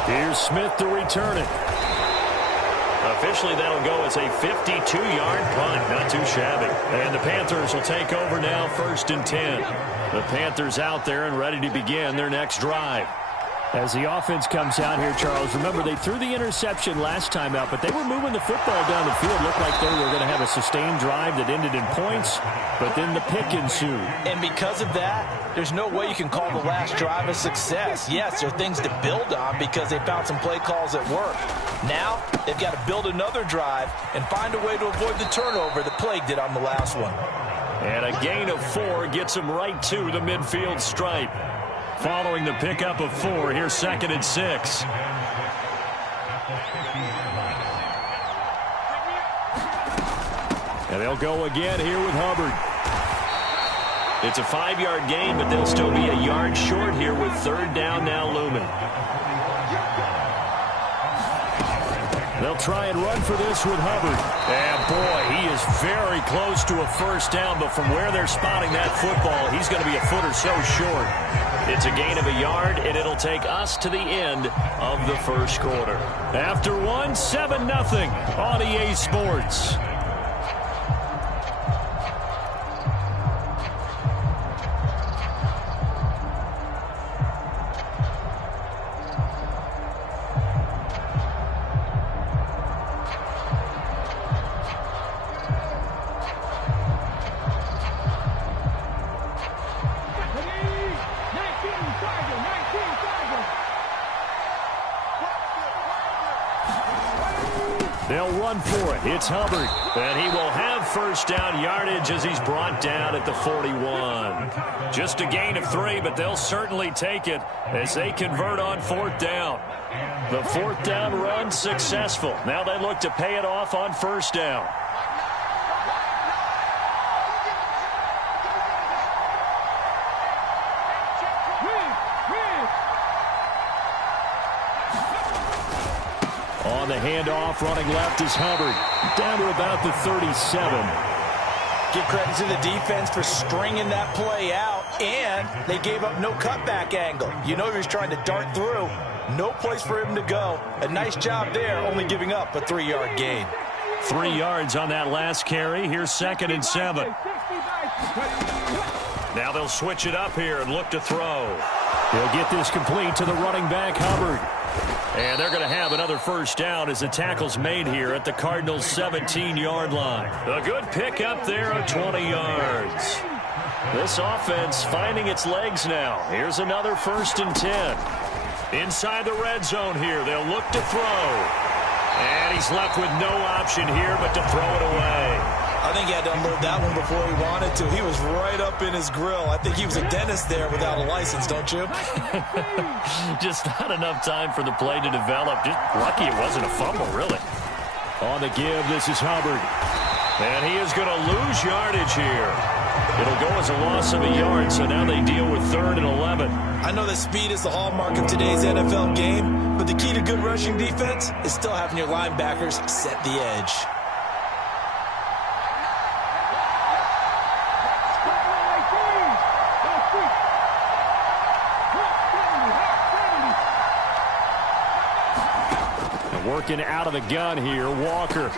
Here's Smith to return it. Officially, that'll go as a 52-yard punt. Not too shabby. And the Panthers will take over now, 1st and 10. The Panthers out there and ready to begin their next drive. As the offense comes out here, Charles, remember they threw the interception last time out, but they were moving the football down the field. Looked like they were going to have a sustained drive that ended in points, but then the pick ensued. And because of that, there's no way you can call the last drive a success. Yes, there are things to build on because they found some play calls that work. Now, they've got to build another drive and find a way to avoid the turnover that plagued it on the last one. And a gain of 4 gets them right to the midfield stripe. Following the pickup of 4, here's 2nd and 6. And they'll go again here with Hubbard. It's a 5-yard gain, but they'll still be a yard short here with 3rd down now looming. They'll try and run for this with Hubbard. And, boy, he is very close to a 1st down, but from where they're spotting that football, he's going to be a foot or so short. It's a gain of a yard, and it'll take us to the end of the first quarter. After 1, 7-0 on EA Sports. They'll run for it. It's Hubbard. And he will have 1st down yardage as he's brought down at the 41. Just a gain of 3, but they'll certainly take it as they convert on 4th down. The 4th down run successful. Now they look to pay it off on 1st down. On the handoff, running left is Hubbard. Down to about the 37. Give credit to the defense for stringing that play out, and they gave up no cutback angle. You know he was trying to dart through. No place for him to go. A nice job there, only giving up a 3-yard gain. 3 yards on that last carry. Here's 2nd and 7. Now they'll switch it up here and look to throw. He'll get this complete to the running back, Hubbard. And they're going to have another 1st down as the tackle's made here at the Cardinals' 17-yard line. A good pickup there of 20 yards. This offense finding its legs now. Here's another 1st and 10. Inside the red zone here, they'll look to throw. And he's left with no option here but to throw it away. I think he had to unload that one before he wanted to. He was right up in his grill. I think he was a dentist there without a license, don't you? Just not enough time for the play to develop. Just lucky it wasn't a fumble, really. On the give, this is Hubbard. And he is going to lose yardage here. It'll go as a loss of a yard, so now they deal with 3rd and 11. I know that speed is the hallmark of today's NFL game, but the key to good rushing defense is still having your linebackers set the edge. Working out of the gun here, Walker.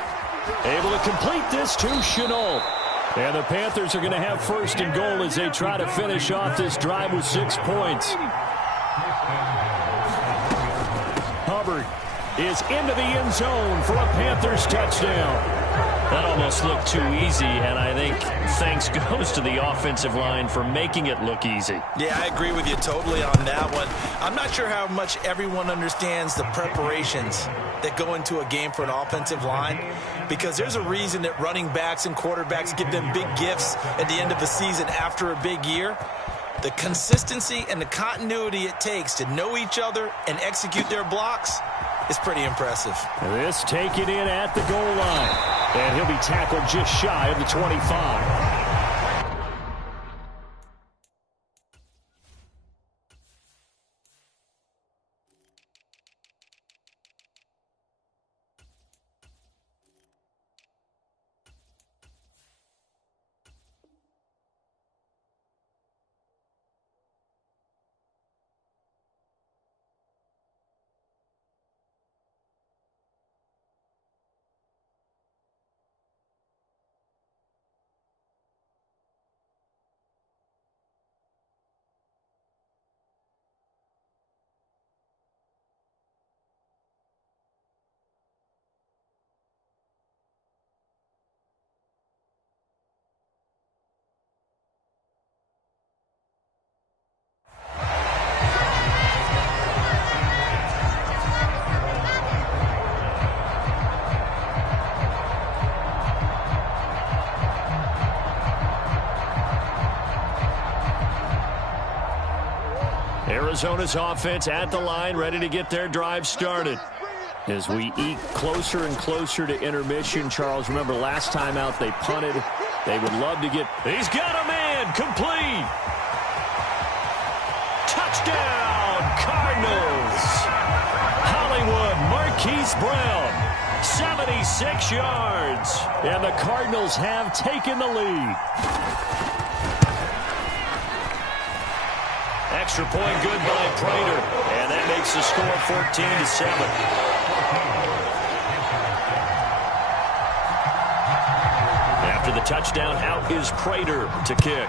Able to complete this to Shenault. And the Panthers are going to have 1st and goal as they try to finish off this drive with 6 points. Hubbard is into the end zone for a Panthers touchdown. That almost looked too easy, and I think thanks goes to the offensive line for making it look easy. Yeah, I agree with you totally on that one. I'm not sure how much everyone understands the preparations that go into a game for an offensive line, because there's a reason that running backs and quarterbacks give them big gifts at the end of the season after a big year. The consistency and the continuity it takes to know each other and execute their blocks is pretty impressive. This taken in at the goal line, and he'll be tackled just shy of the 25. Arizona's offense at the line, ready to get their drive started. As we eke closer and closer to intermission, Charles, remember last time out they punted. They would love to get... He's got a man, complete. Touchdown, Cardinals. Hollywood, Marquise Brown, 76 yards. And the Cardinals have taken the lead. Extra point good by Prater, and that makes the score 14-7. After the touchdown, out is Prater to kick.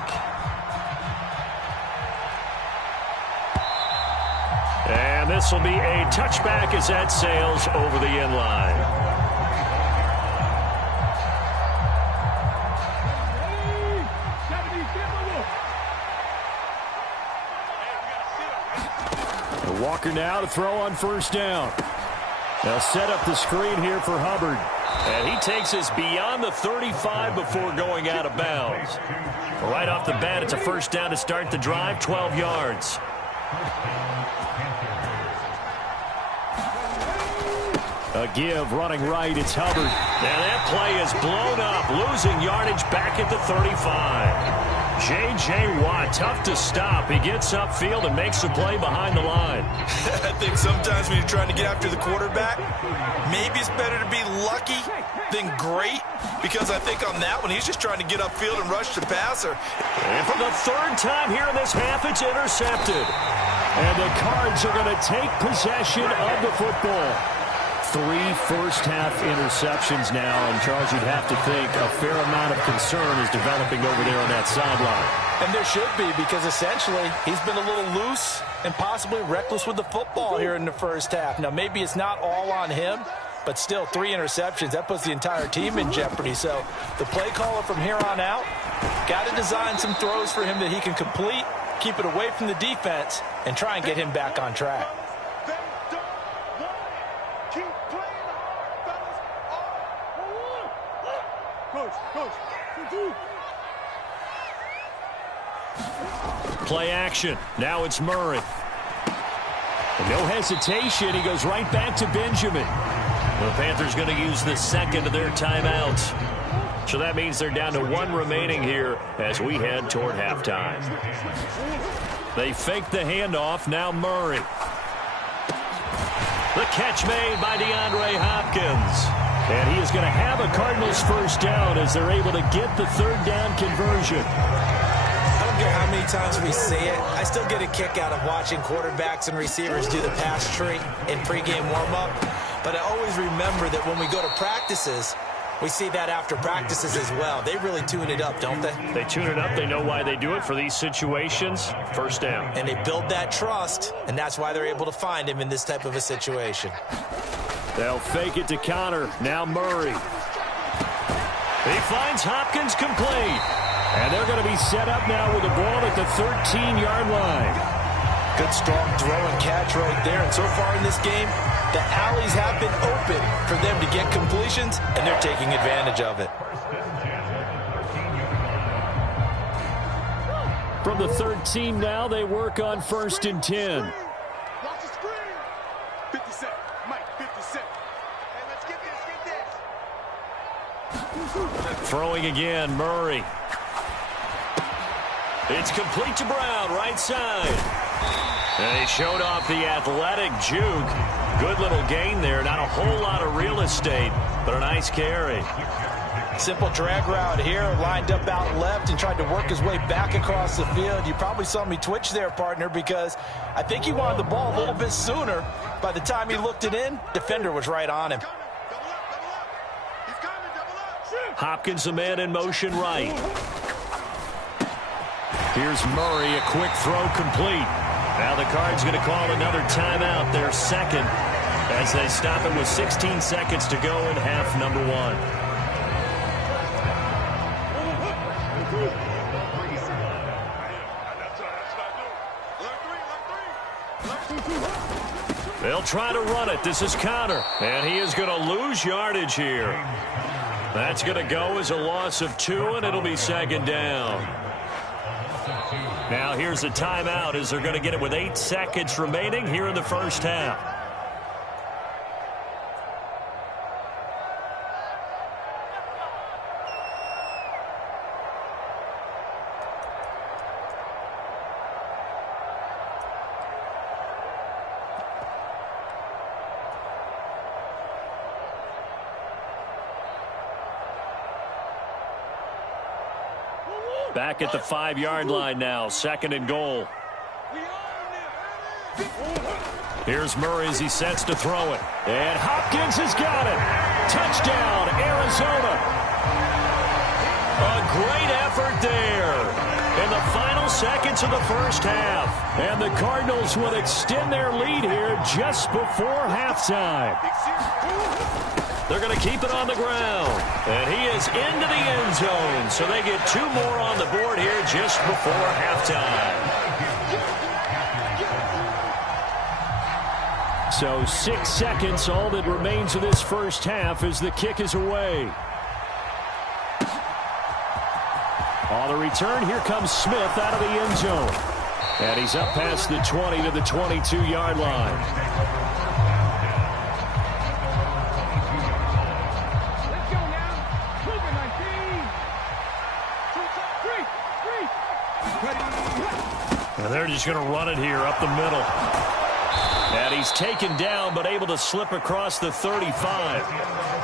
And this will be a touchback as that sails over the end line. Walker now to throw on 1st down. They'll set up the screen here for Hubbard. And he takes us beyond the 35 before going out of bounds. Right off the bat, it's a 1st down to start the drive, 12 yards. A give, running right, it's Hubbard. Now that play is blown up, losing yardage back at the 35. J.J. Watt, tough to stop. He gets upfield and makes the play behind the line. I think sometimes when you're trying to get after the quarterback, maybe it's better to be lucky than great, because I think on that one, he's just trying to get upfield and rush the passer. And for the 3rd time here in this half, it's intercepted. And the Cards are going to take possession of the football. 3 first-half interceptions now, and Charles, you'd have to think a fair amount of concern is developing over there on that sideline. And there should be, because essentially he's been a little loose and possibly reckless with the football here in the 1st half. Now, maybe it's not all on him, but still 3 interceptions. That puts the entire team in jeopardy. So the play caller from here on out got to design some throws for him that he can complete, keep it away from the defense, and try and get him back on track. Play action. Now it's Murray. And no hesitation. He goes right back to Benjamin. The Panthers going to use the 2nd of their timeouts. So that means they're down to 1 remaining here as we head toward halftime. They fake the handoff. Now Murray. The catch made by DeAndre Hopkins. And he is going to have a Cardinals first down as they're able to get the third down conversion. I don't care how many times we see it. I still get a kick out of watching quarterbacks and receivers do the pass tree in pregame warm-up. But I always remember that when we go to practices, we see that after practices as well. They really tune it up, don't they? They tune it up. They know why they do it for these situations. First down. And they build that trust, and that's why they're able to find him in this type of a situation. They'll fake it to Connor. Now Murray. He finds Hopkins complete. And they're going to be set up now with the ball at the 13-yard line. Good, strong throw and catch right there. And so far in this game, the alleys have been open for them to get completions, and they're taking advantage of it. From the 13 now, they work on 1st and 10. Watch the screen. 50 Cent. Mike, 50 Cent. Hey, let's get this. Throwing again, Murray. It's complete to Brown, right side. And he showed off the athletic juke. Good little gain there. Not a whole lot of real estate, but a nice carry. Simple drag route here, lined up out left and tried to work his way back across the field. You probably saw me twitch there, partner, because I think he wanted the ball a little bit sooner. By the time he looked it in, defender was right on him. Double up. He's coming, double up. Hopkins, the man in motion right. Here's Murray, a quick throw complete. Now the Cards going to call another timeout, their second, as they stop it with 16 seconds to go in half number 1. They'll try to run it. This is Connor, and he is going to lose yardage here. That's going to go as a loss of 2, and it'll be second down. Now here's a timeout as they're going to get it with 8 seconds remaining here in the first half. Back at the 5-yard line now, 2nd and goal. Here's Murray as he sets to throw it. And Hopkins has got it. Touchdown, Arizona. A great effort there in the final seconds of the first half. And the Cardinals will extend their lead here just before halftime. They're going to keep it on the ground. And he is into the end zone. So they get 2 more on the board here just before halftime. So 6 seconds, all that remains of this first half as the kick is away. On the return, here comes Smith out of the end zone. And he's up past the 20 to the 22-yard line. And they're just going to run it here up the middle. And he's taken down but able to slip across the 35.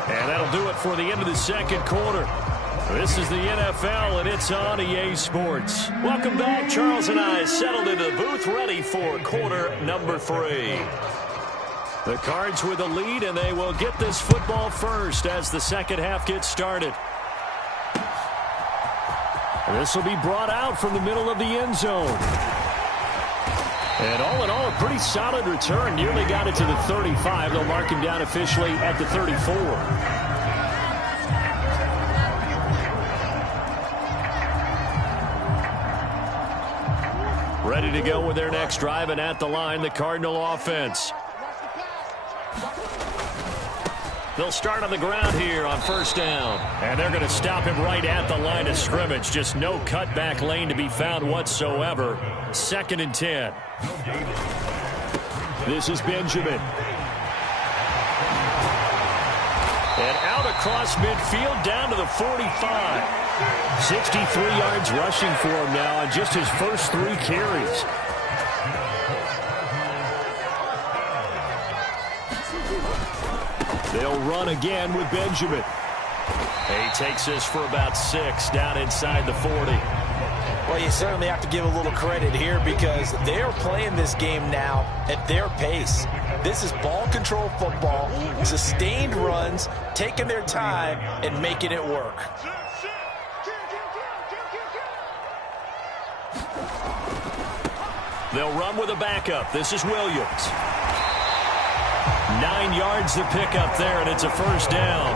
And that'll do it for the end of the second quarter. This is the NFL, and it's on EA Sports. Welcome back. Charles and I settled into the booth ready for quarter number 3. The Cards with the lead, and they will get this football first as the second half gets started. This will be brought out from the middle of the end zone. And all in all, a pretty solid return. Nearly got it to the 35. They'll mark him down officially at the 34. Ready to go with their next drive, and at the line, the Cardinal offense. They'll start on the ground here on first down. And they're going to stop him right at the line of scrimmage. Just no cutback lane to be found whatsoever. 2nd and 10. This is Benjamin. And out across midfield down to the 45. 63 yards rushing for him now on just his first 3 carries. They'll run again with Benjamin. He takes this for about 6 down inside the 40. Well, you certainly have to give a little credit here because they're playing this game now at their pace. This is ball control football, sustained runs, taking their time and making it work. They'll run with a backup. This is Williams. 9 yards to pick up there, and it's a first down.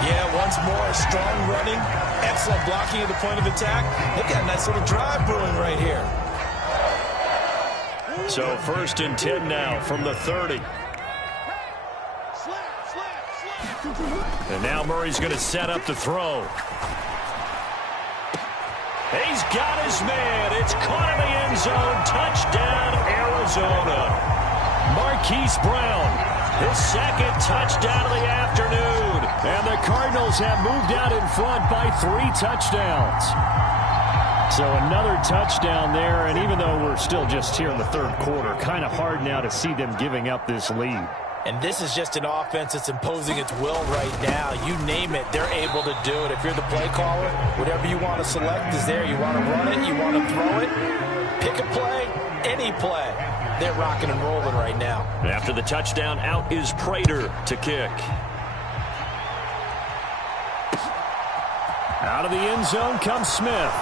Yeah, once more, strong running, excellent blocking at the point of attack. They've got a nice little drive brewing right here. So 1st and 10 now from the 30. And now Murray's going to set up to throw. He's got his man. It's caught in the end zone. Touchdown, Arizona. Marquise Brown, his 2nd touchdown of the afternoon. And the Cardinals have moved out in front by 3 touchdowns. So another touchdown there, and even though we're still just here in the 3rd quarter, kind of hard now to see them giving up this lead. And this is just an offense that's imposing its will right now. You name it, they're able to do it. If you're the play caller, whatever you want to select is there. You want to run it, you want to throw it, pick a play, any play. They're rocking and rolling right now. After the touchdown, out is Prater to kick. Out of the end zone comes Smith.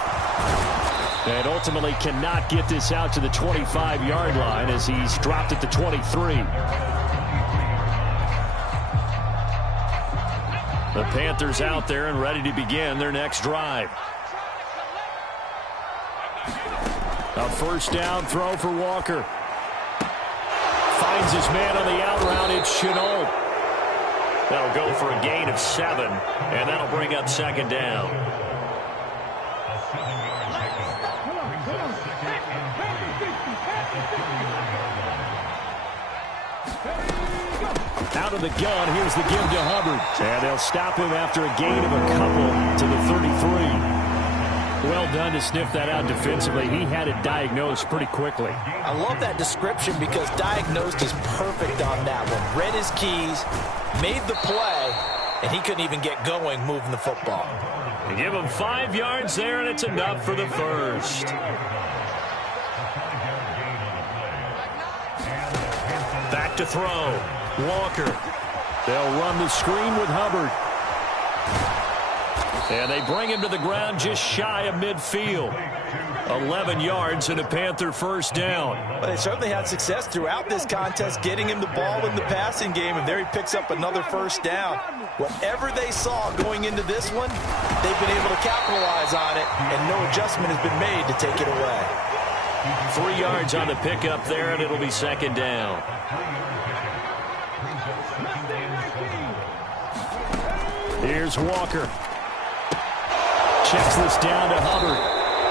And ultimately cannot get this out to the 25-yard line as he's dropped at the 23. The Panthers out there and ready to begin their next drive. A first down throw for Walker. Finds his man on the out route. It's Chenault. That'll go for a gain of 7, and that'll bring up 2nd down. Out of the gun, here's the give to Hubbard. And they'll stop him after a gain of a couple to the 33. Well done to sniff that out defensively. He had it diagnosed pretty quickly. I love that description because diagnosed is perfect on that one. Read his keys, made the play, and he couldn't even get going moving the football. They give him 5 yards there, and it's enough for the first. Back to throw. Walker. They'll run the screen with Hubbard. And they bring him to the ground just shy of midfield. 11 yards and a Panther first down. But they certainly had success throughout this contest getting him the ball in the passing game, and there he picks up another first down. Whatever they saw going into this one, they've been able to capitalize on it, and no adjustment has been made to take it away. 3 yards on the pickup there, and it'll be 2nd down. Here's Walker. Checks this down to Hubbard.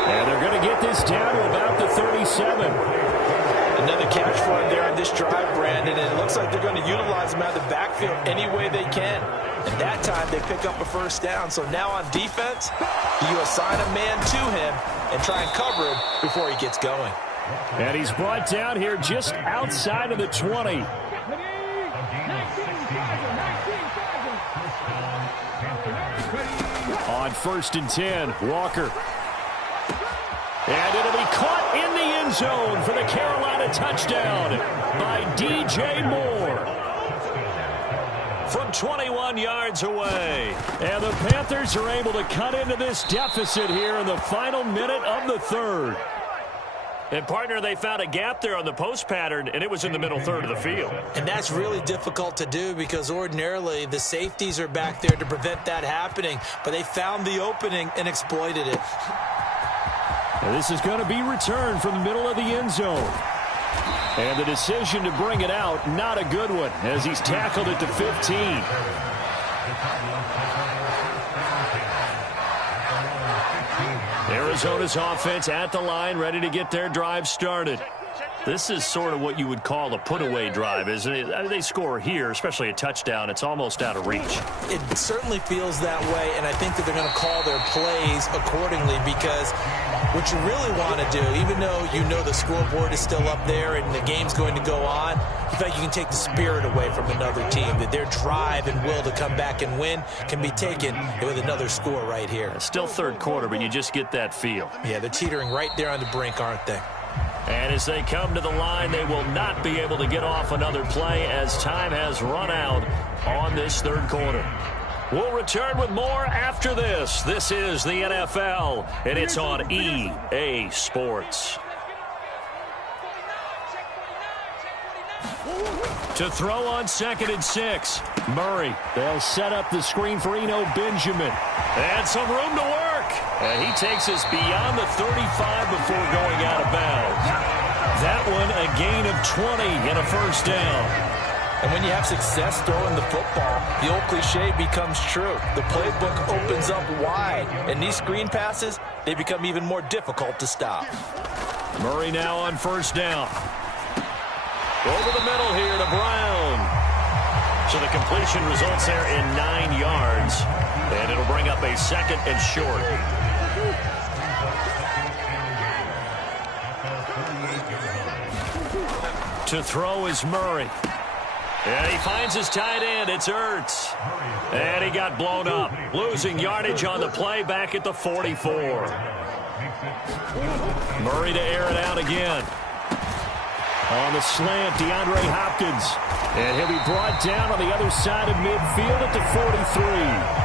And they're going to get this down to about the 37. Another catch for him there on this drive, Brandon, and it looks like they're going to utilize him out of the backfield any way they can. And that time they pick up a first down. So now on defense, you assign a man to him and try and cover him before he gets going. And he's brought down here just outside of the 20. On 1st and 10, Walker. And it'll be caught in the end zone for the Carolina touchdown by DJ Moore. From 21 yards away. And the Panthers are able to cut into this deficit here in the final minute of the 3rd. And, partner, they found a gap there on the post pattern, and it was in the middle 3rd of the field. And that's really difficult to do because ordinarily the safeties are back there to prevent that happening. But they found the opening and exploited it. And this is going to be returned from the middle of the end zone. And the decision to bring it out, not a good one, as he's tackled it to 15. Arizona's offense at the line, ready to get their drive started. This is sort of what you would call a put-away drive, isn't it? I mean, they score here, especially a touchdown. It's almost out of reach. It certainly feels that way, and I think that they're going to call their plays accordingly, because what you really want to do, even though you know the scoreboard is still up there and the game's going to go on, you feel like you can take the spirit away from another team, that their drive and will to come back and win can be taken with another score right here. Still third quarter, but you just get that feel. Yeah, they're teetering right there on the brink, aren't they? And as they come to the line, they will not be able to get off another play as time has run out on this third quarter. We'll return with more after this. This is the NFL, and it's on EA Sports. To throw on 2nd and 6, Murray. They'll set up the screen for Eno Benjamin. And some room to work. And he takes us beyond the 35 before going out of bounds. That one a gain of 20 and a first down. And when you have success throwing the football, the old cliche becomes true. The playbook opens up wide, and these screen passes, they become even more difficult to stop. Murray now on first down. Over the middle here to Brown. So the completion results there in 9 yards, and it'll bring up a 2nd and short. To throw is Murray. And he finds his tight end. It's Ertz. And he got blown up. Losing yardage on the play back at the 44. Murray to air it out again. On the slant, DeAndre Hopkins. And he'll be brought down on the other side of midfield at the 43.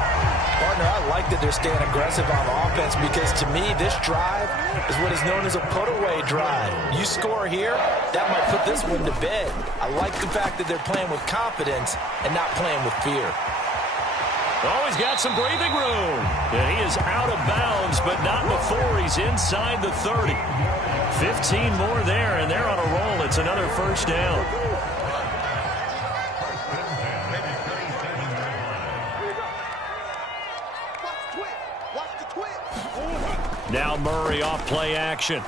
Partner, I like that they're staying aggressive on offense, because to me, this drive is what is known as a put-away drive. You score here, that might put this one to bed. I like the fact that they're playing with confidence and not playing with fear. Oh, he's got some breathing room. And he is out of bounds, but not before he's inside the 30. 15 more there, and they're on a roll. It's another first down. Now Murray off play action.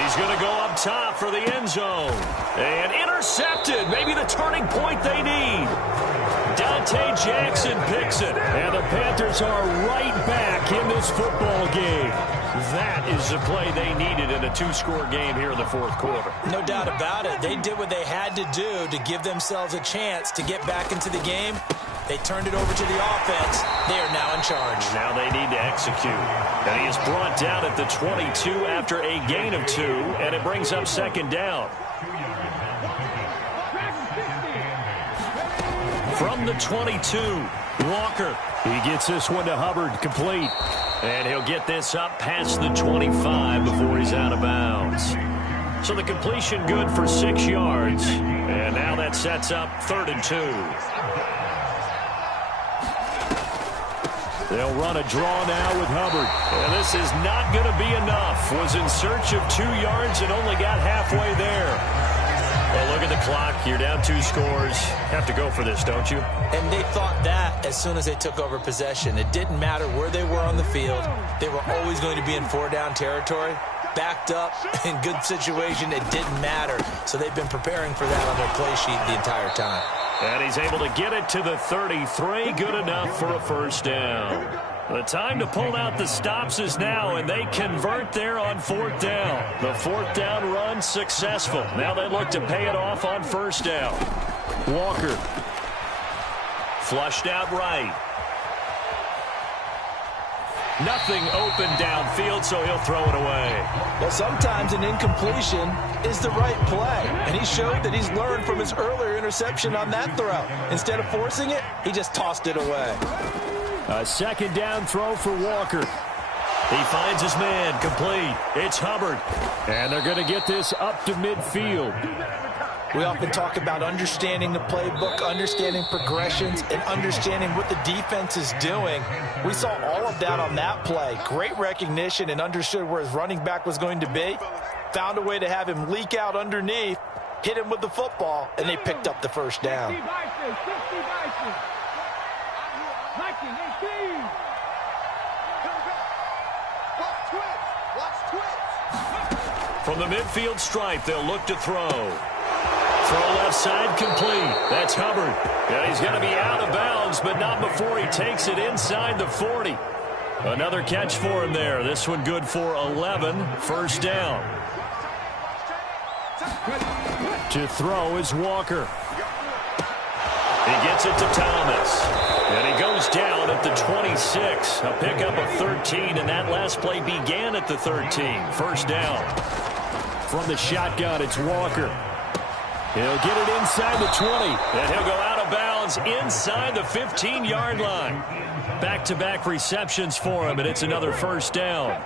He's going to go up top for the end zone. And intercepted. Maybe the turning point they need. Dante Jackson picks it. And the Panthers are right back in this football game. That is the play they needed in a 2-score game here in the fourth quarter. No doubt about it. They did what they had to do to give themselves a chance to get back into the game. They turned it over to the offense. They are now in charge. Now they need to execute. And he is brought down at the 22 after a gain of 2, and it brings up 2nd down. From the 22, Walker. He gets this one to Hubbard, complete. And he'll get this up past the 25 before he's out of bounds. So the completion good for 6 yards. And now that sets up 3rd and 2. They'll run a draw now with Hubbard. And this is not going to be enough. Was in search of 2 yards and only got halfway there. Well, look at the clock. You're down 2 scores. Have to go for this, don't you? And they thought that as soon as they took over possession. It didn't matter where they were on the field. They were always going to be in 4-down territory. Backed up, in good situation, it didn't matter. So they've been preparing for that on their play sheet the entire time. And he's able to get it to the 33. Good enough for a first down. The time to pull out the stops is now, and they convert there on 4th down. The 4th down run successful. Now they look to pay it off on 1st down. Walker. Flushed out right. Nothing open downfield, so he'll throw it away. Well, sometimes an incompletion is the right play, and he showed that he's learned from his earlier interception on that throw. Instead of forcing it, he just tossed it away. A 2nd down throw for Walker. He finds his man, complete. It's Hubbard. And they're going to get this up to midfield. We often talk about understanding the playbook, understanding progressions, and understanding what the defense is doing. We saw all of that on that play. Great recognition and understood where his running back was going to be. Found a way to have him leak out underneath, hit him with the football, and they picked up the first down. From the midfield stripe, they'll look to throw. Throw left side complete. That's Hubbard. And he's going to be out of bounds, but not before he takes it inside the 40. Another catch for him there. This one good for 11. First down. To throw is Walker. He gets it to Thomas. And he goes down at the 26. A pickup of 13, and that last play began at the 13. First down. From the shotgun, it's Walker. He'll get it inside the 20. And he'll go out of bounds inside the 15-yard line. Back-to-back receptions for him, and it's another first down.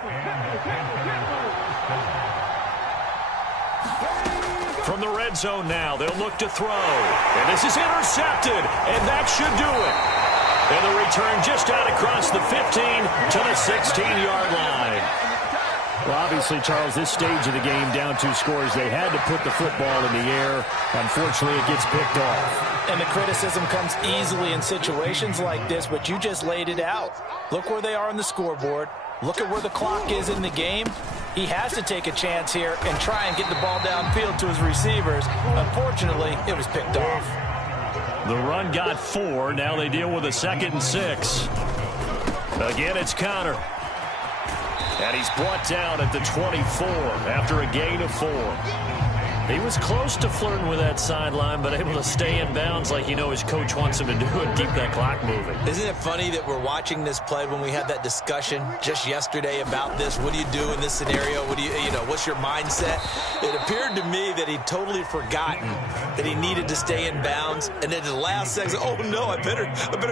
From the red zone now, they'll look to throw. And this is intercepted, and that should do it. And the return just out across the 15 to the 16-yard line. Well, obviously, Charles, this stage of the game, down 2 scores, they had to put the football in the air. Unfortunately, it gets picked off. And the criticism comes easily in situations like this, but you just laid it out. Look where they are on the scoreboard. Look at where the clock is in the game. He has to take a chance here and try and get the ball downfield to his receivers. Unfortunately, it was picked off. The run got 4. Now they deal with a 2nd and 6. Again, it's Connor. And he's brought down at the 24 after a gain of 4. He was close to flirting with that sideline, but able to stay in bounds like his coach wants him to do and keep that clock moving. Isn't it funny that we're watching this play when we had that discussion just yesterday about this? What do you do in this scenario? What do what's your mindset? It appeared to me that he'd totally forgotten that he needed to stay in bounds, and then at the last second, oh no, I better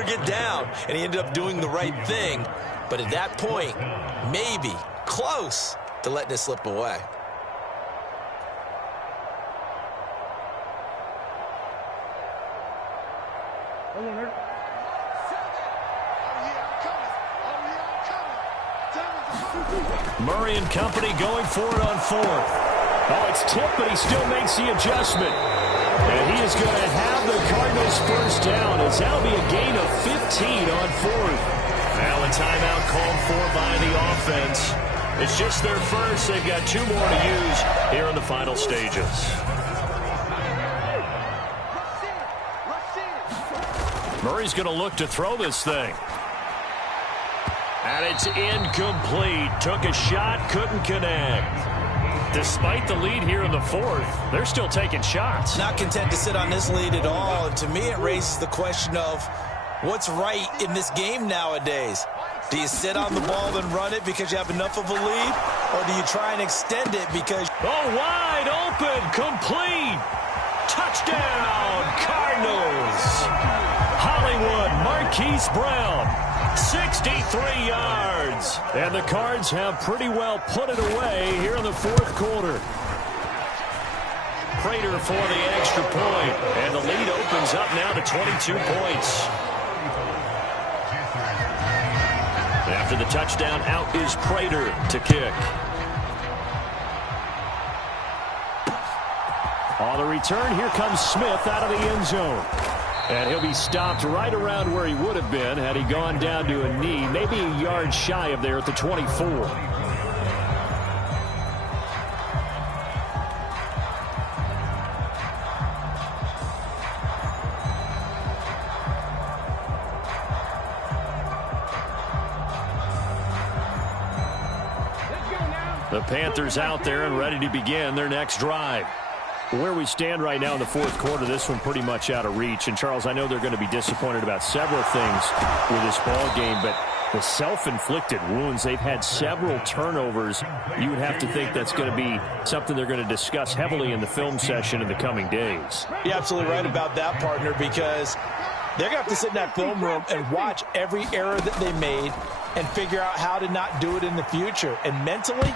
get down. And he ended up doing the right thing. But at that point, maybe close to letting it slip away. Murray and company going for it on 4th. Oh, it's tipped, but he still makes the adjustment. And he is going to have the Cardinals first down, as that'll be a gain of 15 on 4th. Now a timeout called for by the offense. It's just their first. They've got 2 more to use here in the final stages. Murray's going to look to throw this thing. And it's incomplete. Took a shot, couldn't connect. Despite the lead here in the 4th, they're still taking shots. Not content to sit on this lead at all. And to me, it raises the question of what's right in this game nowadays. Do you sit on the ball and run it because you have enough of a lead? Or do you try and extend it because... Oh, wide open, complete. Touchdown, Cardinals. Hollywood, Marquise Brown, 63 yards. And the Cards have pretty well put it away here in the 4th quarter. Prater for the extra point. And the lead opens up now to 22 points. After the touchdown, out is Prater to kick. On the return, here comes Smith out of the end zone. And he'll be stopped right around where he would have been had he gone down to a knee, maybe a yard shy of there at the 24. The Panthers out there and ready to begin their next drive. Where we stand right now in the 4th quarter, this one pretty much out of reach. And, Charles, I know they're going to be disappointed about several things with this ball game, but the self-inflicted wounds, they've had several turnovers. You would have to think that's going to be something they're going to discuss heavily in the film session in the coming days. You're absolutely right about that, partner, because they're going to have to sit in that film room and watch every error that they made and figure out how to not do it in the future. And mentally,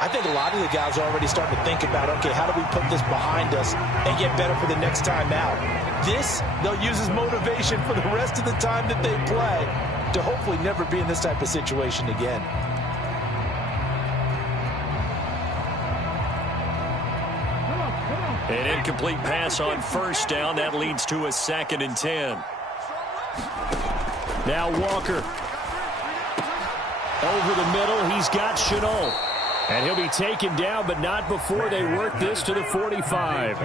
I think a lot of the guys are already starting to think about, okay, how do we put this behind us and get better for the next time out? This, they'll use as motivation for the rest of the time that they play to hopefully never be in this type of situation again. An incomplete pass on first down. That leads to a 2nd and 10. Now Walker. Over the middle, he's got Shenault. And he'll be taken down, but not before they work this to the 45.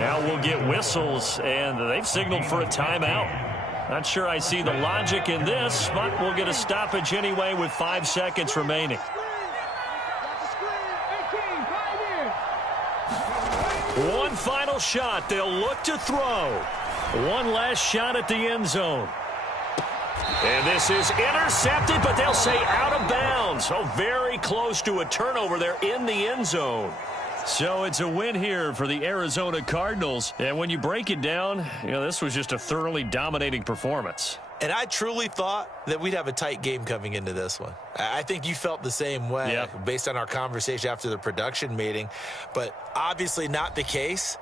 Now we'll get whistles, and they've signaled for a timeout. Not sure I see the logic in this, but we'll get a stoppage anyway with 5 seconds remaining. One final shot. They'll look to throw. One last shot at the end zone. And this is intercepted, but they'll say out of bounds. So very close to a turnover there in the end zone. So it's a win here for the Arizona Cardinals. And when you break it down, this was just a thoroughly dominating performance. And I truly thought that we'd have a tight game coming into this one. I think you felt the same way based on our conversation after the production meeting, but obviously not the case.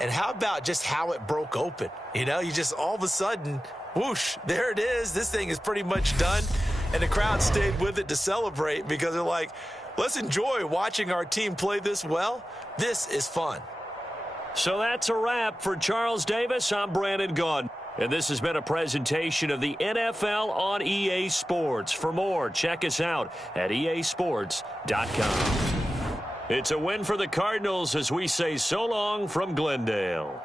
And how about just how it broke open? You just all of a sudden, whoosh, there it is. This thing is pretty much done. And the crowd stayed with it to celebrate because they're like, let's enjoy watching our team play this well. This is fun. So that's a wrap for Charles Davis. I'm Brandon Gaudin. And this has been a presentation of the NFL on EA Sports. For more, check us out at easports.com. It's a win for the Cardinals as we say so long from Glendale.